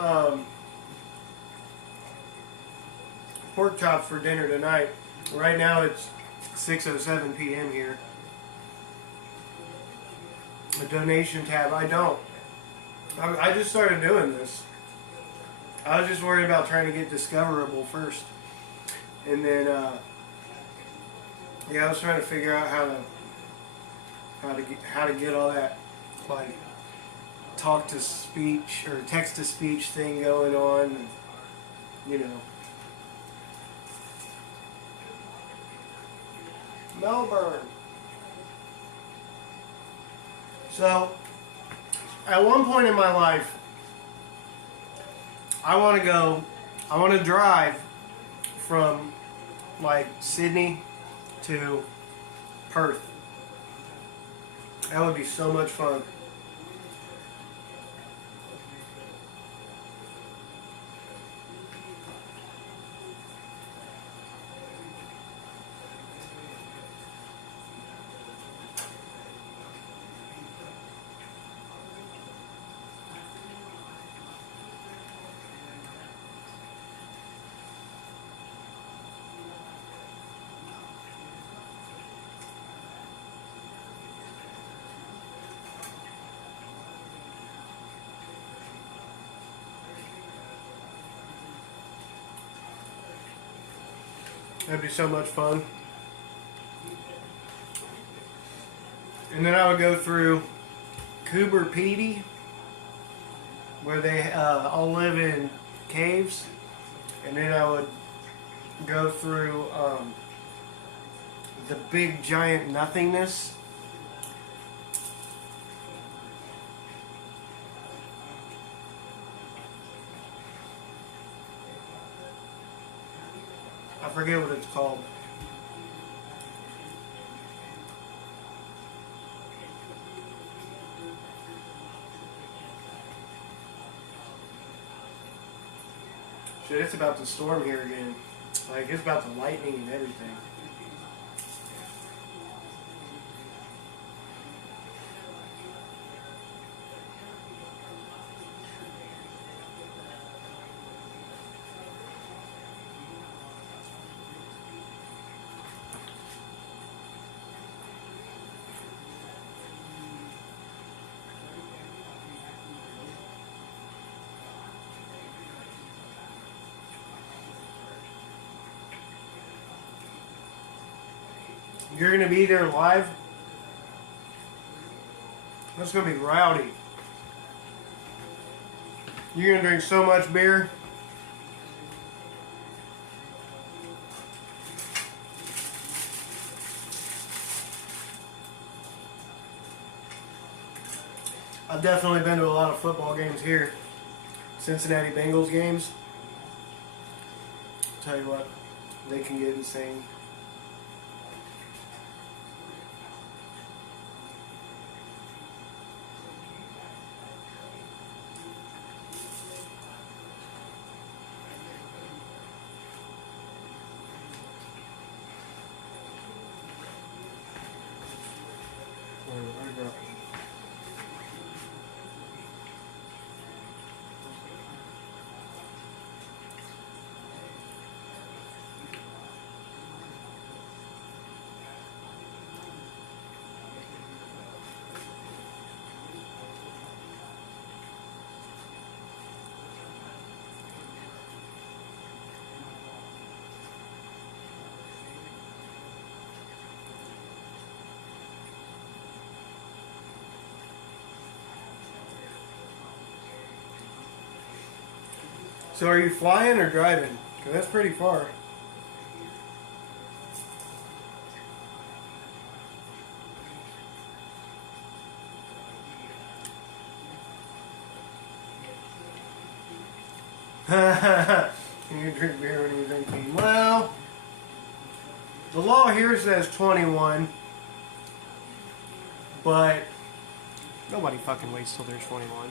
pork chops for dinner tonight. Right now it's 6:07 p.m. here. A donation tab. I just started doing this. I was just worried about trying to get discoverable first, and then I was trying to figure out how to get all that like talk to speech or text to speech thing going on, and, you know. Melbourne. So, at one point in my life, I want to drive from like Sydney to Perth. That would be so much fun. That'd be so much fun. And then I would go through Coober Pedy, where they all live in caves. And then I would go through the big giant nothingness. I forget what it's called. Shit, it's about to storm here again. Like, it's about to lightning and everything. You're going to be there live? That's going to be rowdy. You're going to drink so much beer. I've definitely been to a lot of football games here. Cincinnati Bengals games. I'll tell you what, they can get insane. So are you flying or driving? Because that's pretty far. You drink beer when you're 18. Well, the law here says 21, but nobody fucking waits till they're 21.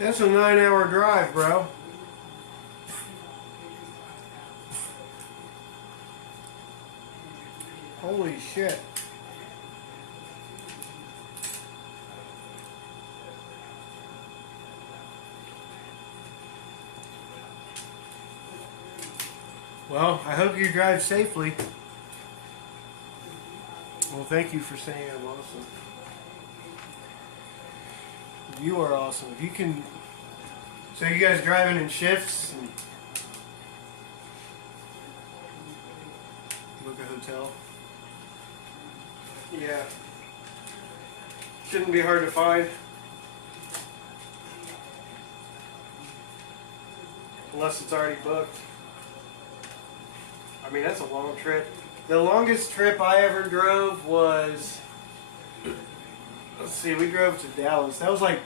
That's a 9-hour drive, bro. Holy shit. Well, I hope you drive safely. Well, thank you for saying I'm awesome. You are awesome. If you can... So you guys driving in shifts? And book a hotel? Yeah. Shouldn't be hard to find. Unless it's already booked. I mean, that's a long trip. The longest trip I ever drove was... Let's see, we drove to Dallas. That was like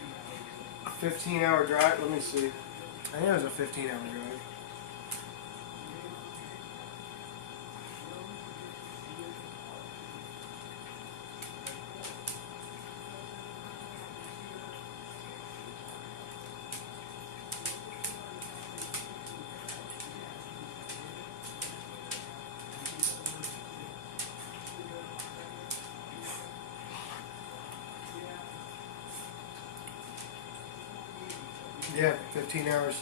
a 15-hour drive. Let me see. I think it was a 15-hour drive. Yeah, 15 hours.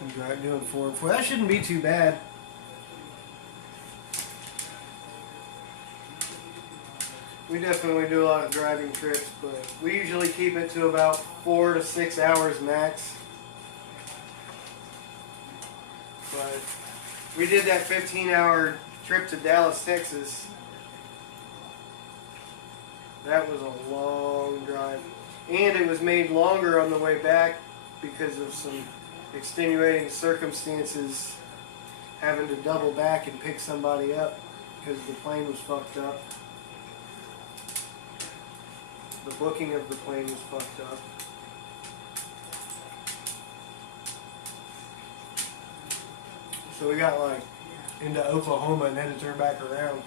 I'm doing 4 and 4. That shouldn't be too bad. We definitely do a lot of driving trips, but we usually keep it to about 4 to 6 hours max. But we did that 15-hour trip to Dallas, Texas. That was a long drive. And it was made longer on the way back because of some extenuating circumstances, having to double back and pick somebody up because the plane was fucked up. The booking of the plane was fucked up. So we got like into Oklahoma and had to turn back around.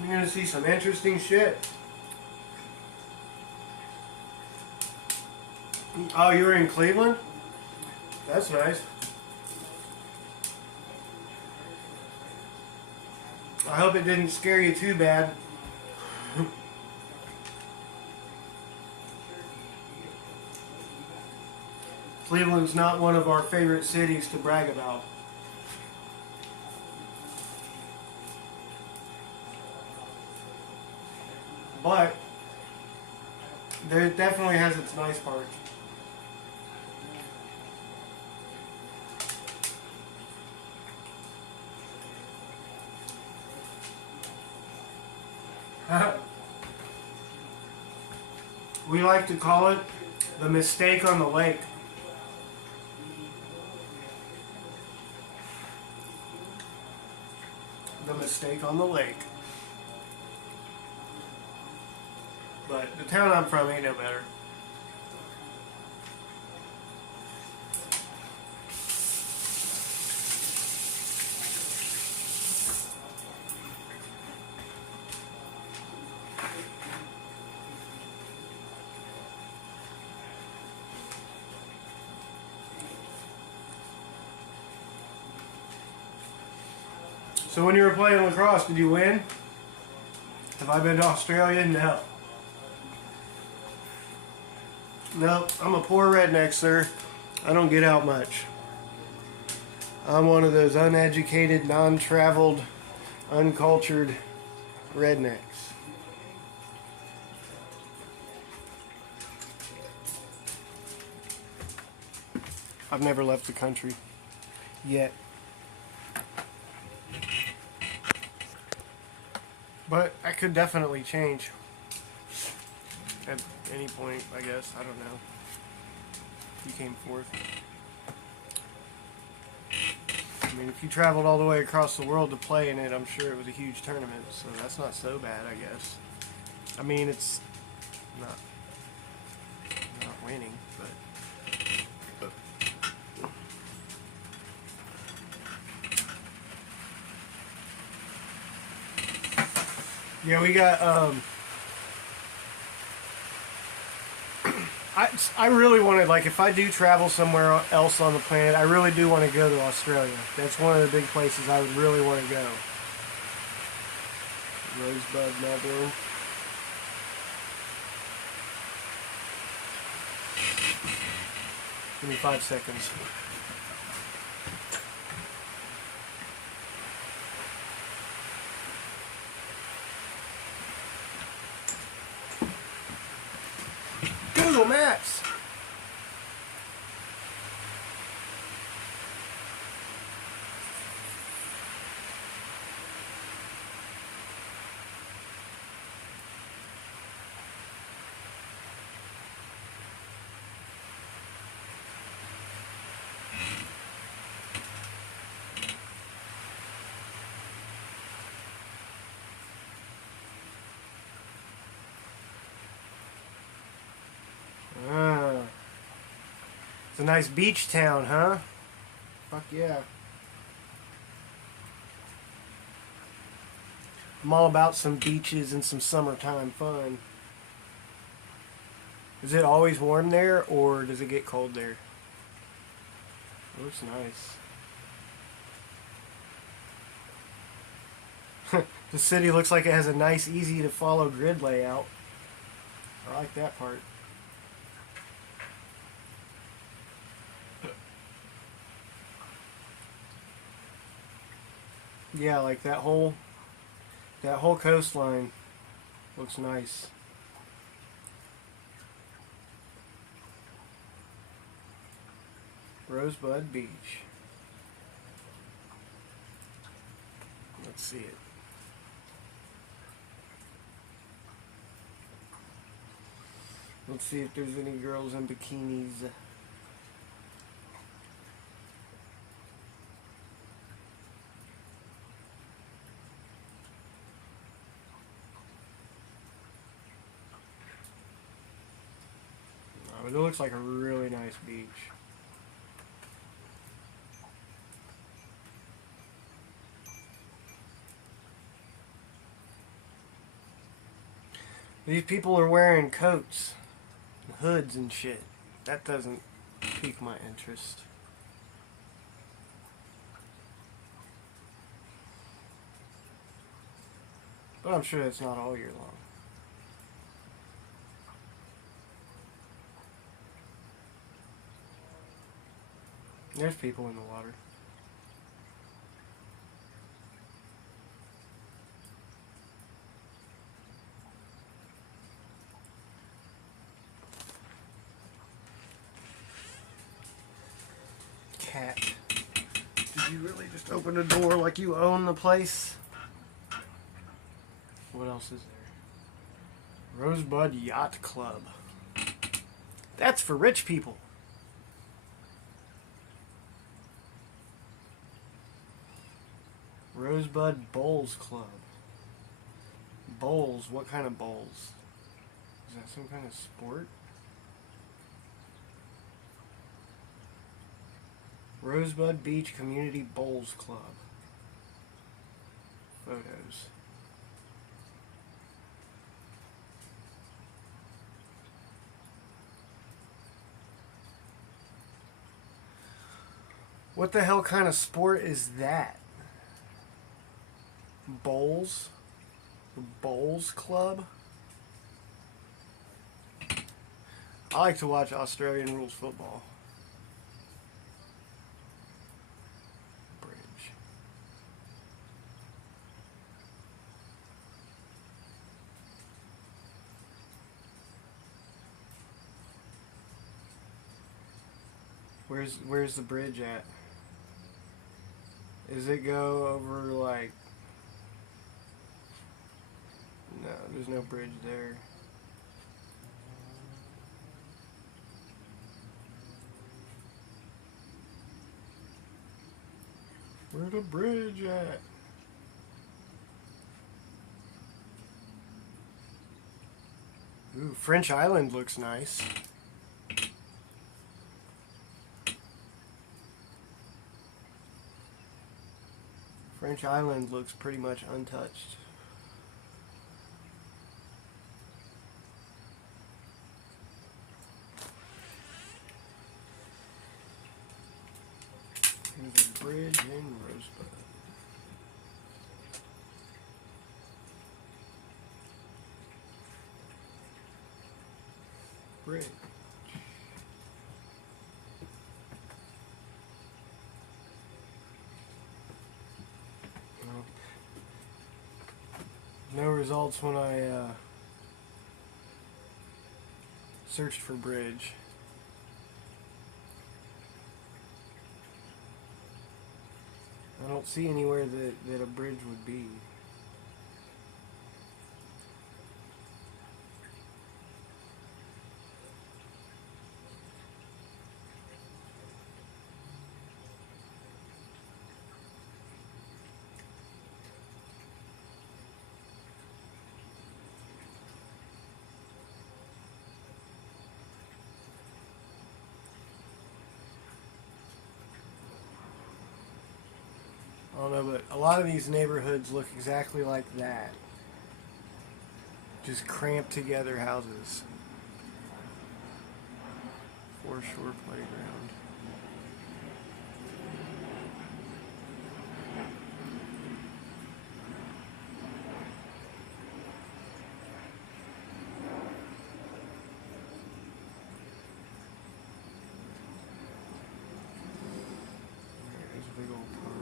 You're gonna see some interesting shit. Oh, you were in Cleveland? That's nice. I hope it didn't scare you too bad. Cleveland's not one of our favorite cities to brag about. But there definitely has its nice parts. We like to call it the mistake on the lake. The mistake on the lake. But the town I'm from ain't no better. So when you were playing lacrosse, did you win? Have I been to Australia? No. No, I'm a poor redneck, sir. I don't get out much. I'm one of those uneducated, non-traveled, uncultured rednecks. I've never left the country. Yet. But I could definitely change. At any point, I guess. I don't know. You came fourth. I mean, if you traveled all the way across the world to play in it, I'm sure it was a huge tournament, so that's not so bad, I guess. I mean, it's not winning, but... Yeah, we got, I really wanted, like, if I do travel somewhere else on the planet, I really do want to go to Australia. That's one of the big places I would really want to go. Rosebud, Melbourne. Give me 5 seconds. Google Maps. It's a nice beach town, huh? Fuck yeah. I'm all about some beaches and some summertime fun. Is it always warm there, or does it get cold there? It looks nice. The city looks like it has a nice, easy to follow grid layout. I like that part. Yeah, like that whole coastline looks nice. Rosebud Beach. Let's see it. Let's see if there's any girls in bikinis. But it looks like a really nice beach. These people are wearing coats, hoods and shit. That doesn't pique my interest. But I'm sure that's not all year long. There's people in the water. Cat. Did you really just open the door like you own the place? What else is there? Rosebud Yacht Club. That's for rich people. Rosebud Bowls Club. Bowls? What kind of bowls? Is that some kind of sport? Rosebud Beach Community Bowls Club. Photos. What the hell kind of sport is that? Bowls? The Bowls Club? I like to watch Australian rules football. Bridge. Where's the bridge at? Does it go over like... No, there's no bridge there. Where's the bridge at? Ooh, French Island looks nice. French Island looks pretty much untouched. There's a bridge in Rosebud. Bridge. No results when I searched for bridge. I don't see anywhere that a bridge would be. don't know, but a lot of these neighborhoods look exactly like that. Just cramped together houses. Foreshore Playground. There's a big old park.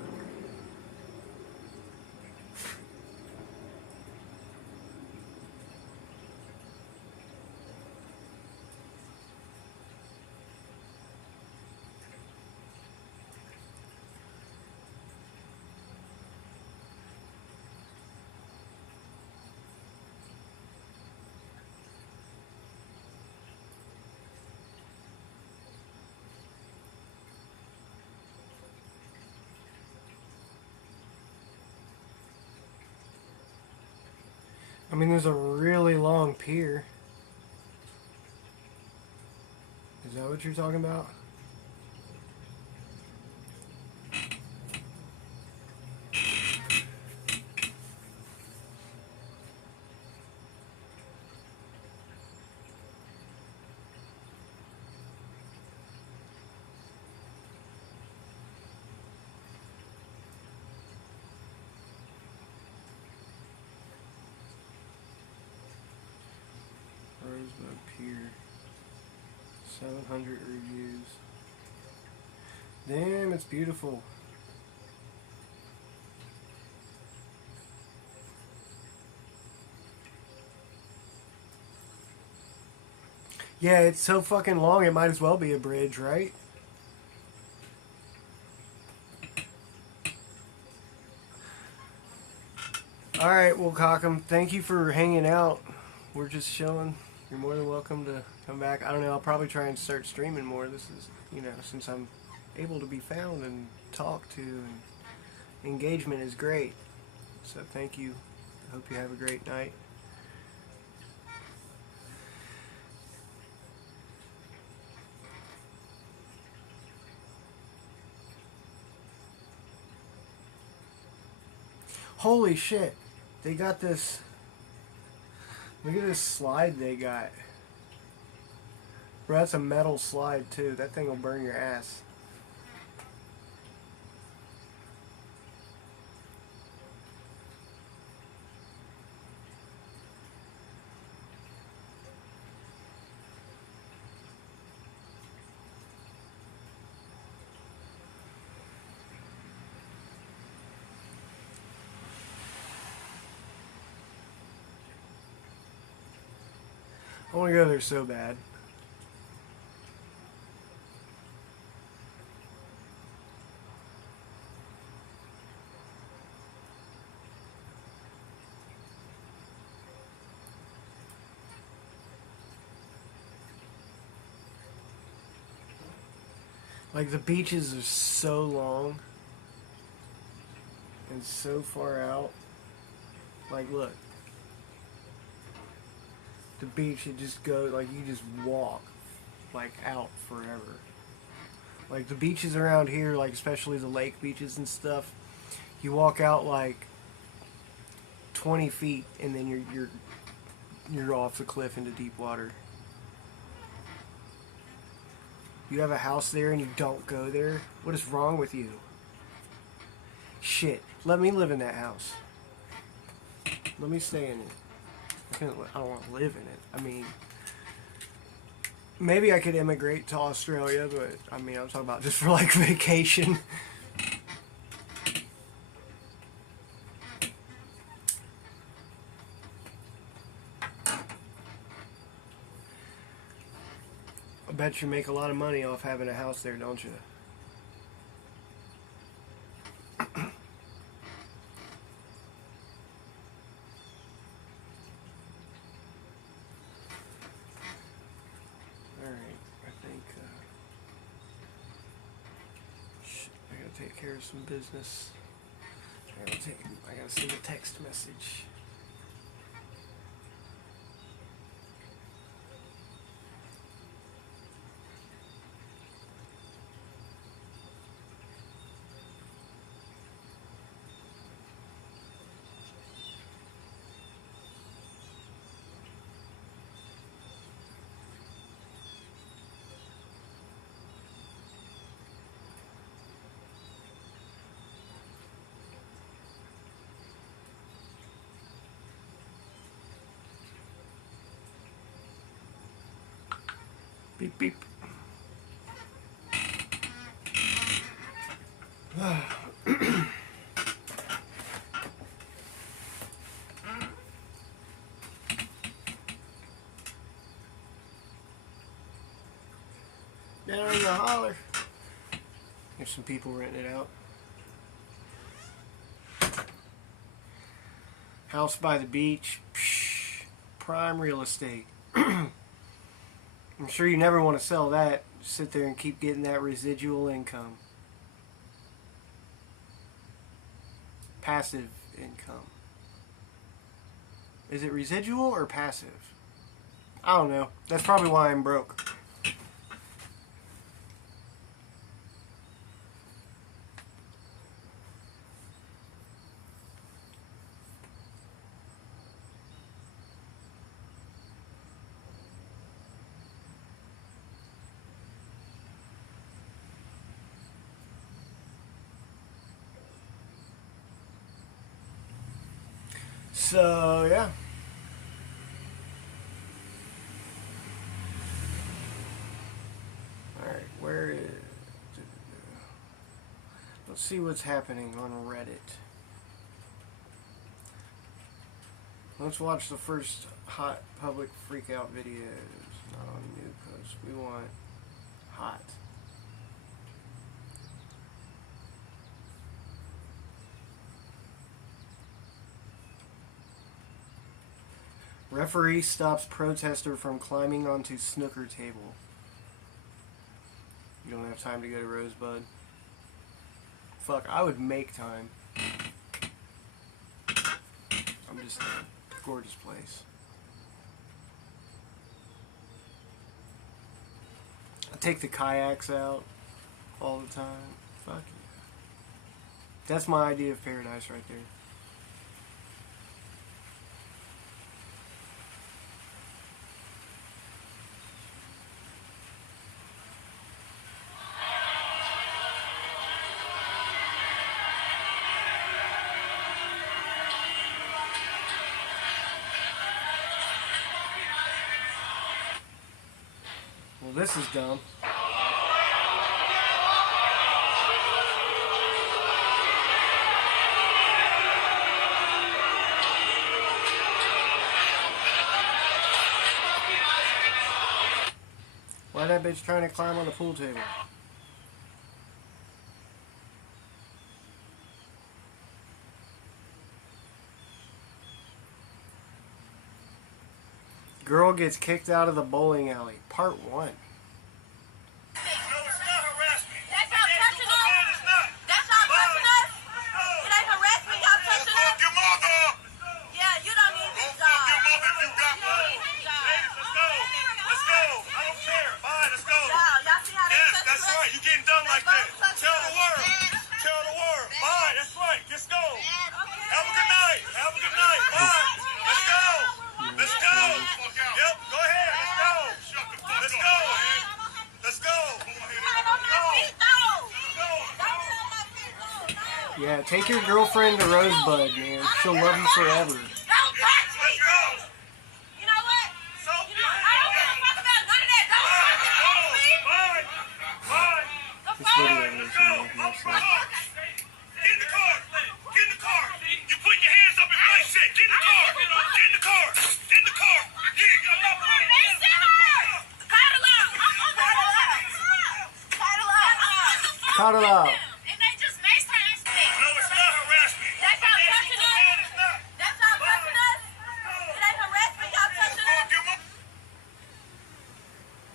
I mean, there's a really long pier. Is that what you're talking about? Rosebud Pier. 700 reviews. Damn, it's beautiful. Yeah, it's so fucking long, it might as well be a bridge, right? Alright, well, Cockham, thank you for hanging out. We're just chilling. You're more than welcome to come back. I don't know, I'll probably try and start streaming more. This is, you know, since I'm able to be found and talked to, and engagement is great. So thank you. I hope you have a great night. Holy shit. They got this. Look at this slide they got. Bro, that's a metal slide too. That thing will burn your ass. I want to go there so bad. Like, the beaches are so long and so far out. Like, look. The beach, it just goes, like, you just walk, like, out forever. Like, the beaches around here, like, especially the lake beaches and stuff, you walk out, like, 20 feet, and then you're off the cliff into deep water. You have a house there and you don't go there? What is wrong with you? Shit, let me live in that house. Let me stay in it. I don't want to live in it. I mean, maybe I could immigrate to Australia, but I mean, I'm talking about just for like vacation. I bet you make a lot of money off having a house there, don't you? Take care of some business. I gotta send a text message. Beep beep. Down in the holler. There's some people renting it out. House by the beach. Psh, prime real estate. I'm sure you never want to sell that. Sit there and keep getting that residual income. Passive income. Is it residual or passive? I don't know. That's probably why I'm broke. So, yeah. Alright, where is... Let's see what's happening on Reddit. Let's watch the first hot public freakout videos. Not on new posts. We want hot. Referee stops protester from climbing onto snooker table. You don't have time to go to Rosebud. Fuck, I would make time. I'm just a gorgeous place. I take the kayaks out all the time. Fuck yeah. That's my idea of paradise right there. Well, this is dumb. Why that bitch trying to climb on the pool table? Girl gets kicked out of the bowling alley. Part 1. Yeah, take your girlfriend to Rosebud, man. She'll love you forever. This video is making no sense. Get in the car! Get in the car! You putting your hands up and play shit! Get in the car! Get in the car! Get in the car! Yeah, I'm not playing. Cuddle up.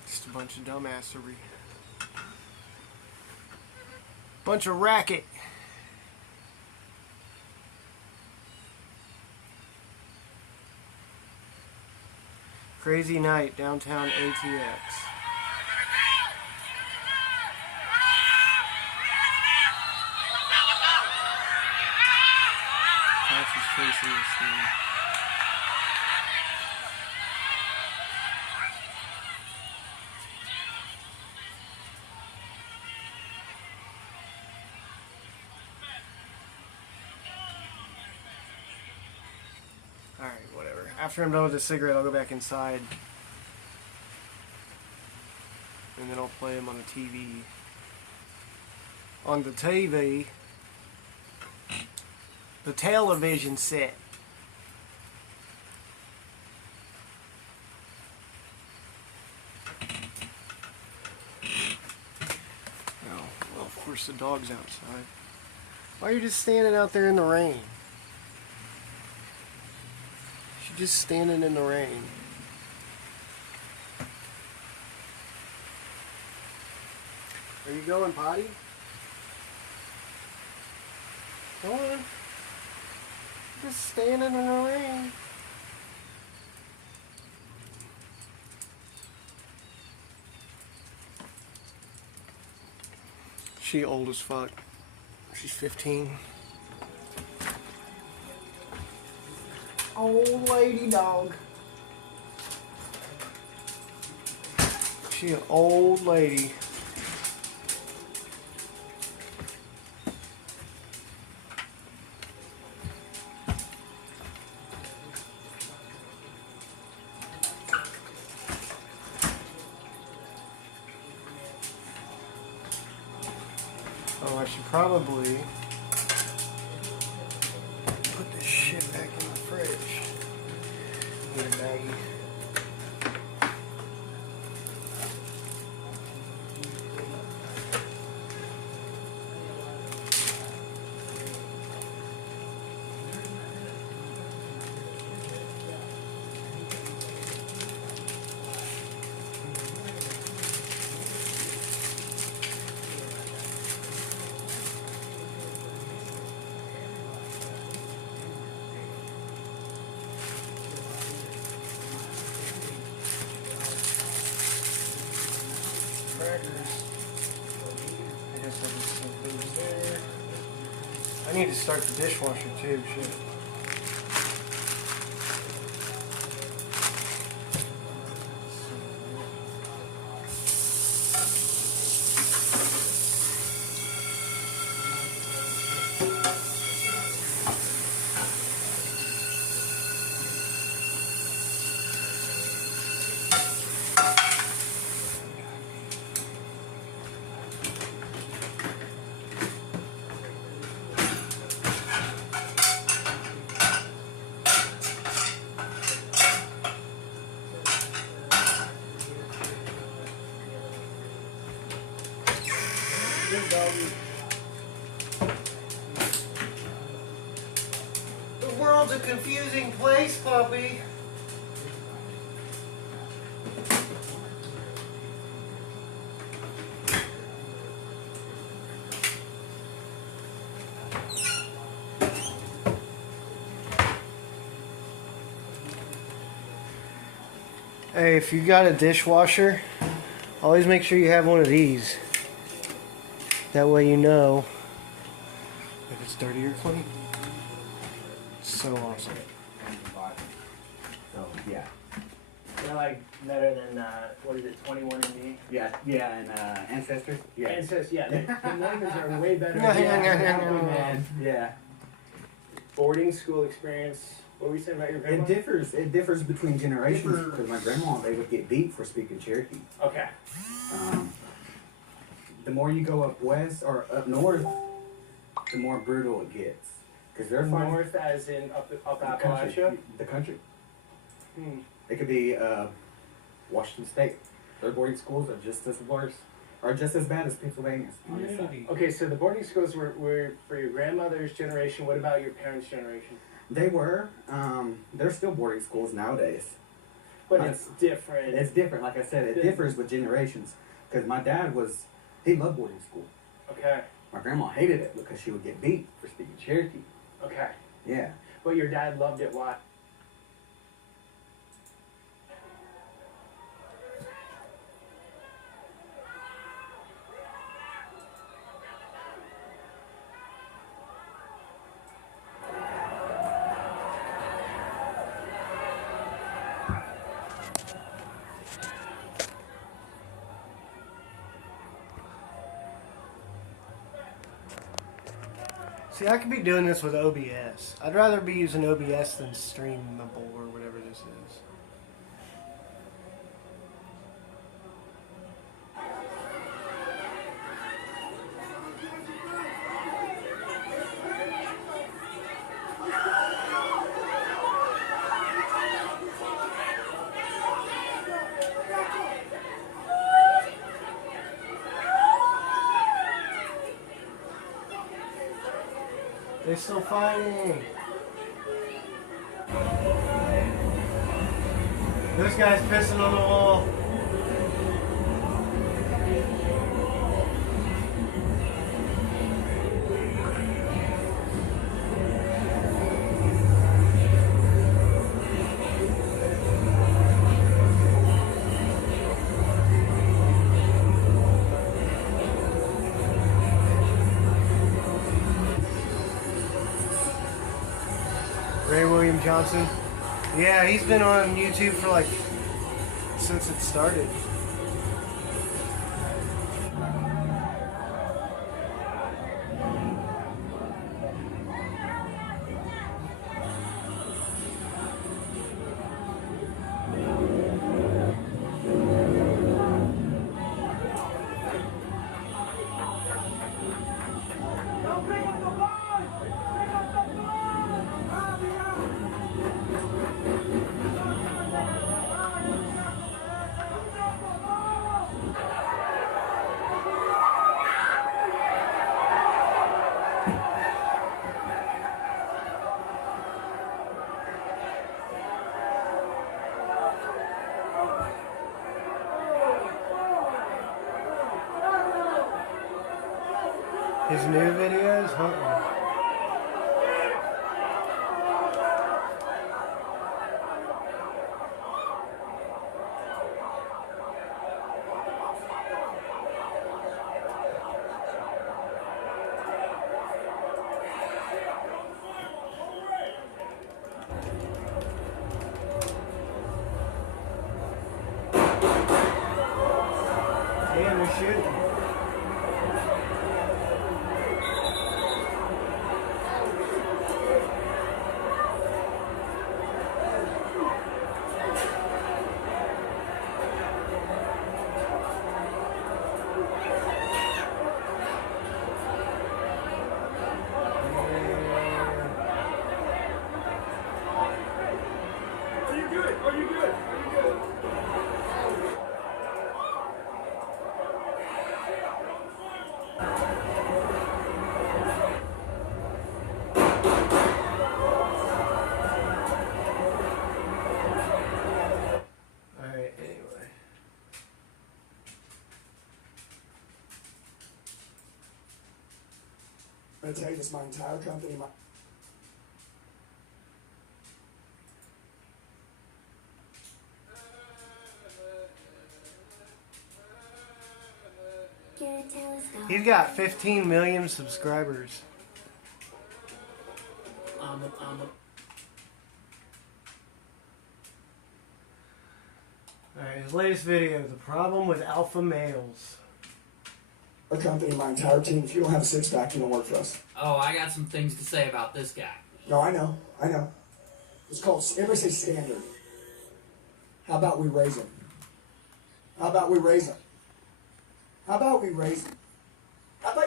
Just a bunch of dumbassery. Bunch of racket. Crazy night, downtown ATX. Cops is chasing this thing. Alright, whatever. After I'm done with the cigarette, I'll go back inside. and then I'll play them on the TV. On the TV, the television set. Oh, well, of course the dog's outside. Why are you just standing out there in the rain? She's just standing in the rain. Are you going potty? Go on. Just standing in the rain. She old as fuck. She's 15. Old lady dog. She an old lady. Oh, I should probably put this shit back in the fridge. Need a baggie. I need to start the dishwasher too, shit. The world's a confusing place, puppy. Hey, if you got a dishwasher, always make sure you have one of these. That way you know if it's dirty or clean. So awesome. So yeah. They're like better than what is it, 21andMe? Yeah, and Ancestors. Yeah. Ancestors, yeah. The numbers are way better. Man. Yeah. Boarding school experience. What were you saying about your grandma? It differs between generations. Because my grandma, they would get beat for speaking Cherokee. Okay. The more you go up west or up north, the more brutal it gets. Because they're north, as in up Appalachia. The country. Hmm. It could be Washington State. Their boarding schools are just as worse, or just as bad as Pennsylvania's. On this side. Okay, so the boarding schools were for your grandmother's generation. What about your parents' generation? They were. They're still boarding schools nowadays. But it's different. It's different. Like I said, it differs with generations. Because my dad he loved boarding school. Okay. My grandma hated it because she would get beat for speaking Cherokee. Okay. Yeah. But your dad loved it. Why? See, I could be doing this with OBS. I'd rather be using OBS than Streamable or whatever this is. They're still fighting. This guy's pissing on the wall. Ray William Johnson. Yeah, he's been on YouTube for like since it started. His new videos? Damn, they're shooting. I'm going to tell you this, my entire company, He's got 15 million subscribers. Alright, his latest video, the problem with alpha males. our company, my entire team, if you don't have a six-pack, you don't work for us. Oh, I got some things to say about this guy. No, I know. It's called, everybody say standard. How about we raise them? How about we raise them? How about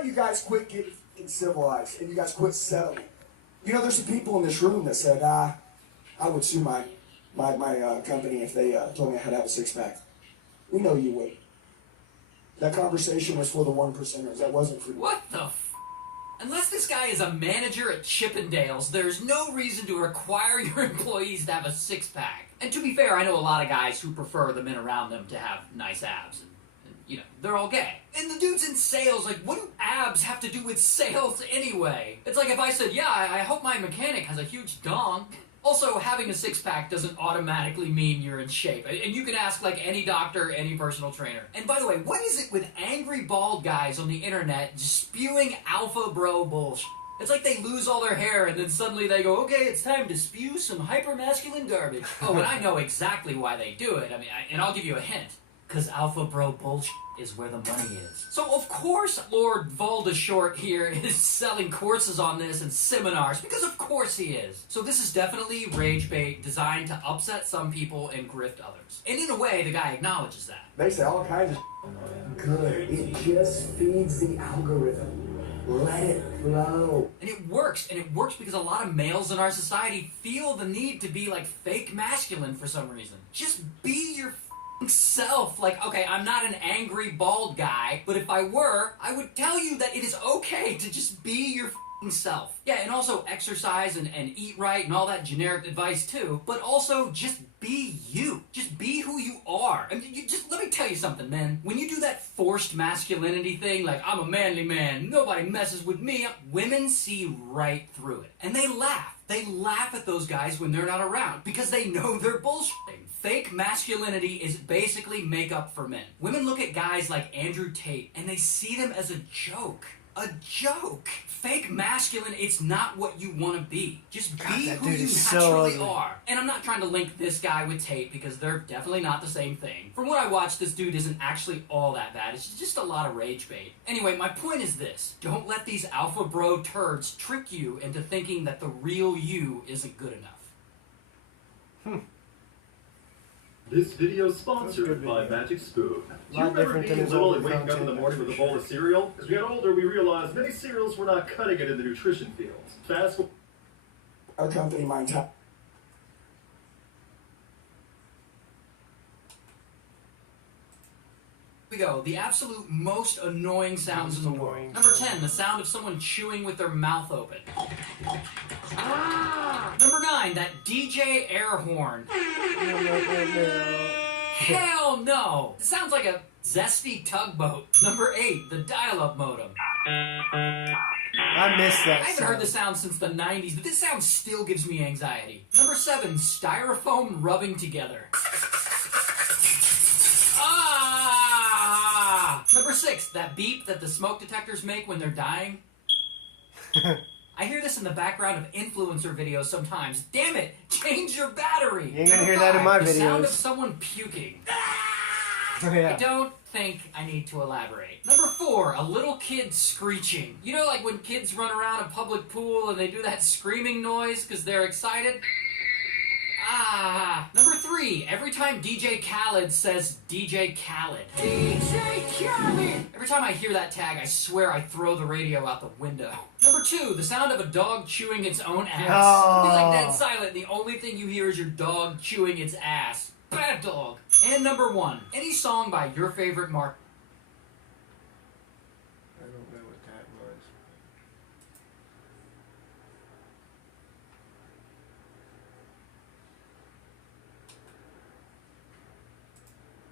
you guys quit getting civilized and you guys quit settling? You know, there's some people in this room that said, I would sue my company if they told me I had to have a six-pack. We know you would. That conversation was for the 1%ers. That wasn't for you. What the f***? Unless this guy is a manager at Chippendales, there's no reason to require your employees to have a six-pack. And to be fair, I know a lot of guys who prefer the men around them to have nice abs. And you know, they're all gay. And the dude's in sales, like, what do abs have to do with sales anyway? It's like if I said, yeah, I hope my mechanic has a huge dong. Also, having a six-pack doesn't automatically mean you're in shape. And you can ask, like, any doctor, any personal trainer. And by the way, what is it with angry bald guys on the internet just spewing alpha bro bullshit? It's like they lose all their hair and then suddenly they go, okay, it's time to spew some hyper-masculine garbage. Oh, and I know exactly why they do it. I mean, and I'll give you a hint. Because alpha bro bullshit is where the money is. So of course Lord Voldashort here is selling courses on this and seminars, because of course he is. So this is definitely rage bait designed to upset some people and grift others. And in a way, the guy acknowledges that. They say all kinds of good. It just feeds the algorithm. Let it flow. And it works because a lot of males in our society feel the need to be like fake masculine for some reason. Just be your self. Like, okay, I'm not an angry bald guy, but if I were, I would tell you that it is okay to just be your self. Yeah, and also exercise and eat right and all that generic advice too, but also just be you. Just be who you are. I mean, let me tell you something, man. When you do that forced masculinity thing, like, I'm a manly man, nobody messes with me, women see right through it. And they laugh. They laugh at those guys when they're not around because they know they're bullshitting. Fake masculinity is basically makeup for men. Women look at guys like Andrew Tate and they see them as a joke. A joke. Fake masculine, it's not what you want to be. Just be who you naturally are. And I'm not trying to link this guy with Tate because they're definitely not the same thing. From what I watched, this dude isn't actually all that bad. It's just a lot of rage bait. Anyway, my point is this. Don't let these alpha bro turds trick you into thinking that the real you isn't good enough. This video is sponsored by Magic Spoon. Do you remember being little and waking up in the morning with a bowl of cereal? As we got older, we realized many cereals were not cutting it in the nutrition fields. Fast forward. Our company, my entire. Here we go. The absolute most annoying sounds in the world. Number 10, the sound of someone chewing with their mouth open. Number 9, that DJ air horn. Hell no! It sounds like a zesty tugboat. Number 8, the dial-up modem. I miss that. I haven't heard this sound since the 90s, but this sound still gives me anxiety. Number 7, styrofoam rubbing together. Number 6, that beep that the smoke detectors make when they're dying. I hear this in the background of influencer videos sometimes. Damn it! Change your battery! You ain't gonna hear that in my videos. The sound of someone puking. Yeah. I don't think I need to elaborate. Number 4, a little kid screeching. You know, like when kids run around a public pool and they do that screaming noise because they're excited? Number 3, every time DJ Khaled says DJ Khaled. DJ Khaled! Every time I hear that tag, I swear I throw the radio out the window. Number 2, the sound of a dog chewing its own ass. It'll be like dead silent, the only thing you hear is your dog chewing its ass. Bad dog. And number 1, any song by your favorite Mark. I don't know what that was.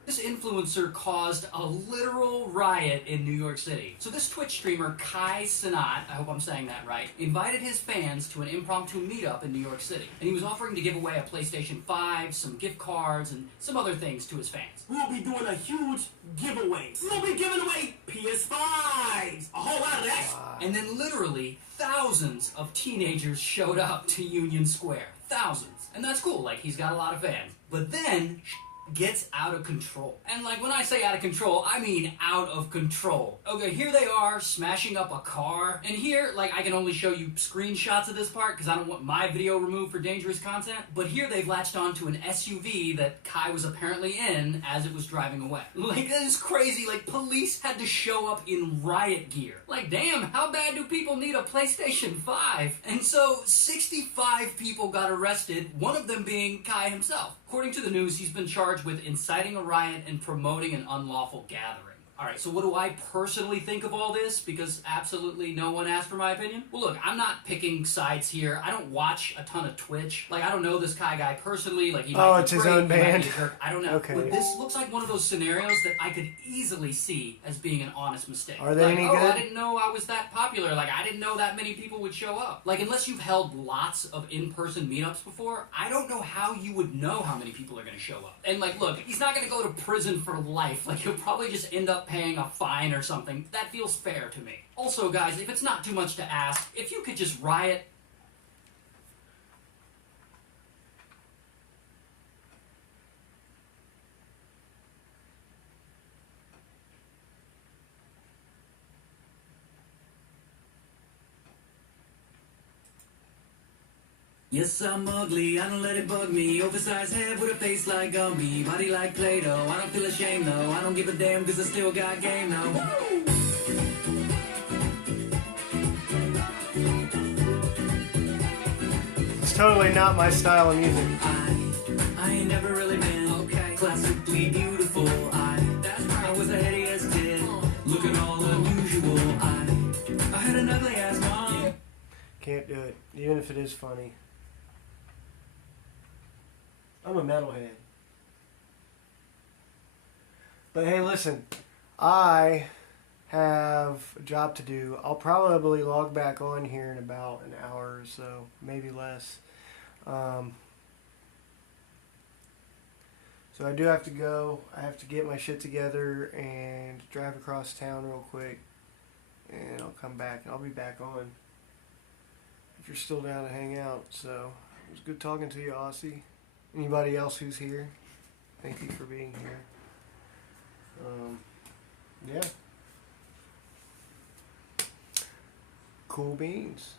This influencer caused a literal riot in New York City. So this Twitch streamer, Kai Cenat, I hope I'm saying that right, invited his fans to an impromptu meetup in New York City. And he was offering to give away a PlayStation 5, some gift cards, and some other things to his fans. We'll be doing a huge giveaway. We'll be giving away PS5s, a whole lot of that. And then literally thousands of teenagers showed up to Union Square. Thousands. And that's cool, like he's got a lot of fans. But then gets out of control. And like when I say out of control, I mean out of control. Okay, here they are smashing up a car. And here, like I can only show you screenshots of this part because I don't want my video removed for dangerous content. But here they've latched onto an SUV that Kai was apparently in as it was driving away. Like that is crazy. Like police had to show up in riot gear. Like damn, how bad do people need a PlayStation 5? And so 65 people got arrested, one of them being Kai himself. According to the news, he's been charged with inciting a riot and promoting an unlawful gathering. Alright, so what do I personally think of all this? Because absolutely no one asked for my opinion. Well look, I'm not picking sides here. I don't watch a ton of Twitch. Like, I don't know this Kai guy personally. Like, he might be it's his great, own he might band. be a jerk. I don't know. Okay. But this looks like one of those scenarios that I could easily see as being an honest mistake. Are they like, any oh, good? I didn't know I was that popular. Like, I didn't know that many people would show up. Like, unless you've held lots of in-person meetups before, I don't know how you would know how many people are going to show up. And, like, look, he's not going to go to prison for life. Like, he'll probably just end up paying a fine or something. That feels fair to me. Also, guys, if it's not too much to ask, if you could just riot. Yes, I'm ugly, I don't let it bug me. Oversized head with a face like Gumby. Body like Play-Doh, I don't feel ashamed though. I don't give a damn cause I still got game though. Woo! It's totally not my style of music. I ain't never really been classically beautiful. I was a hideous kid, looking all unusual. I had an ugly ass mom. Can't do it, even if it is funny. I'm a metalhead. But hey, listen, I have a job to do. I'll probably log back on here in about an hour or so, maybe less. So I do have to go. I have to get my shit together and drive across town real quick. And I'll come back and I'll be back on if you're still down to hang out. So it was good talking to you, Aussie. Anybody else who's here, thank you for being here. Yeah. Cool beans.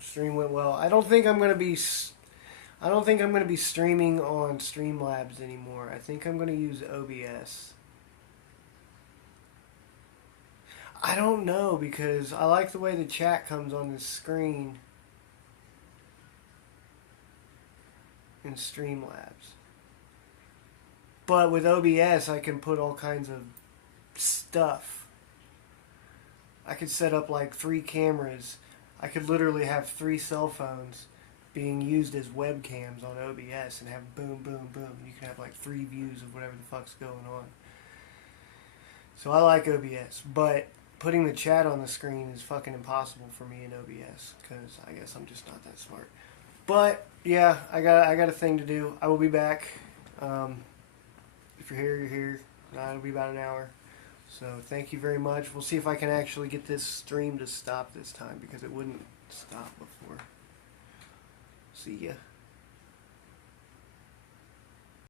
Stream went well. I don't think I'm gonna be streaming on Streamlabs anymore. I think I'm gonna use OBS. I don't know, because I like the way the chat comes on the screen in Streamlabs. But with OBS, I can put all kinds of stuff. I could set up like 3 cameras. I could literally have 3 cell phones being used as webcams on OBS and have boom, boom, boom. You can have like 3 views of whatever the fuck's going on. So I like OBS, but putting the chat on the screen is fucking impossible for me in OBS, because I guess I'm just not that smart. But yeah, I got a thing to do. I will be back. If you're here, you're here. It'll be about an hour. So thank you very much. We'll see if I can actually get this stream to stop this time, because it wouldn't stop before. See ya.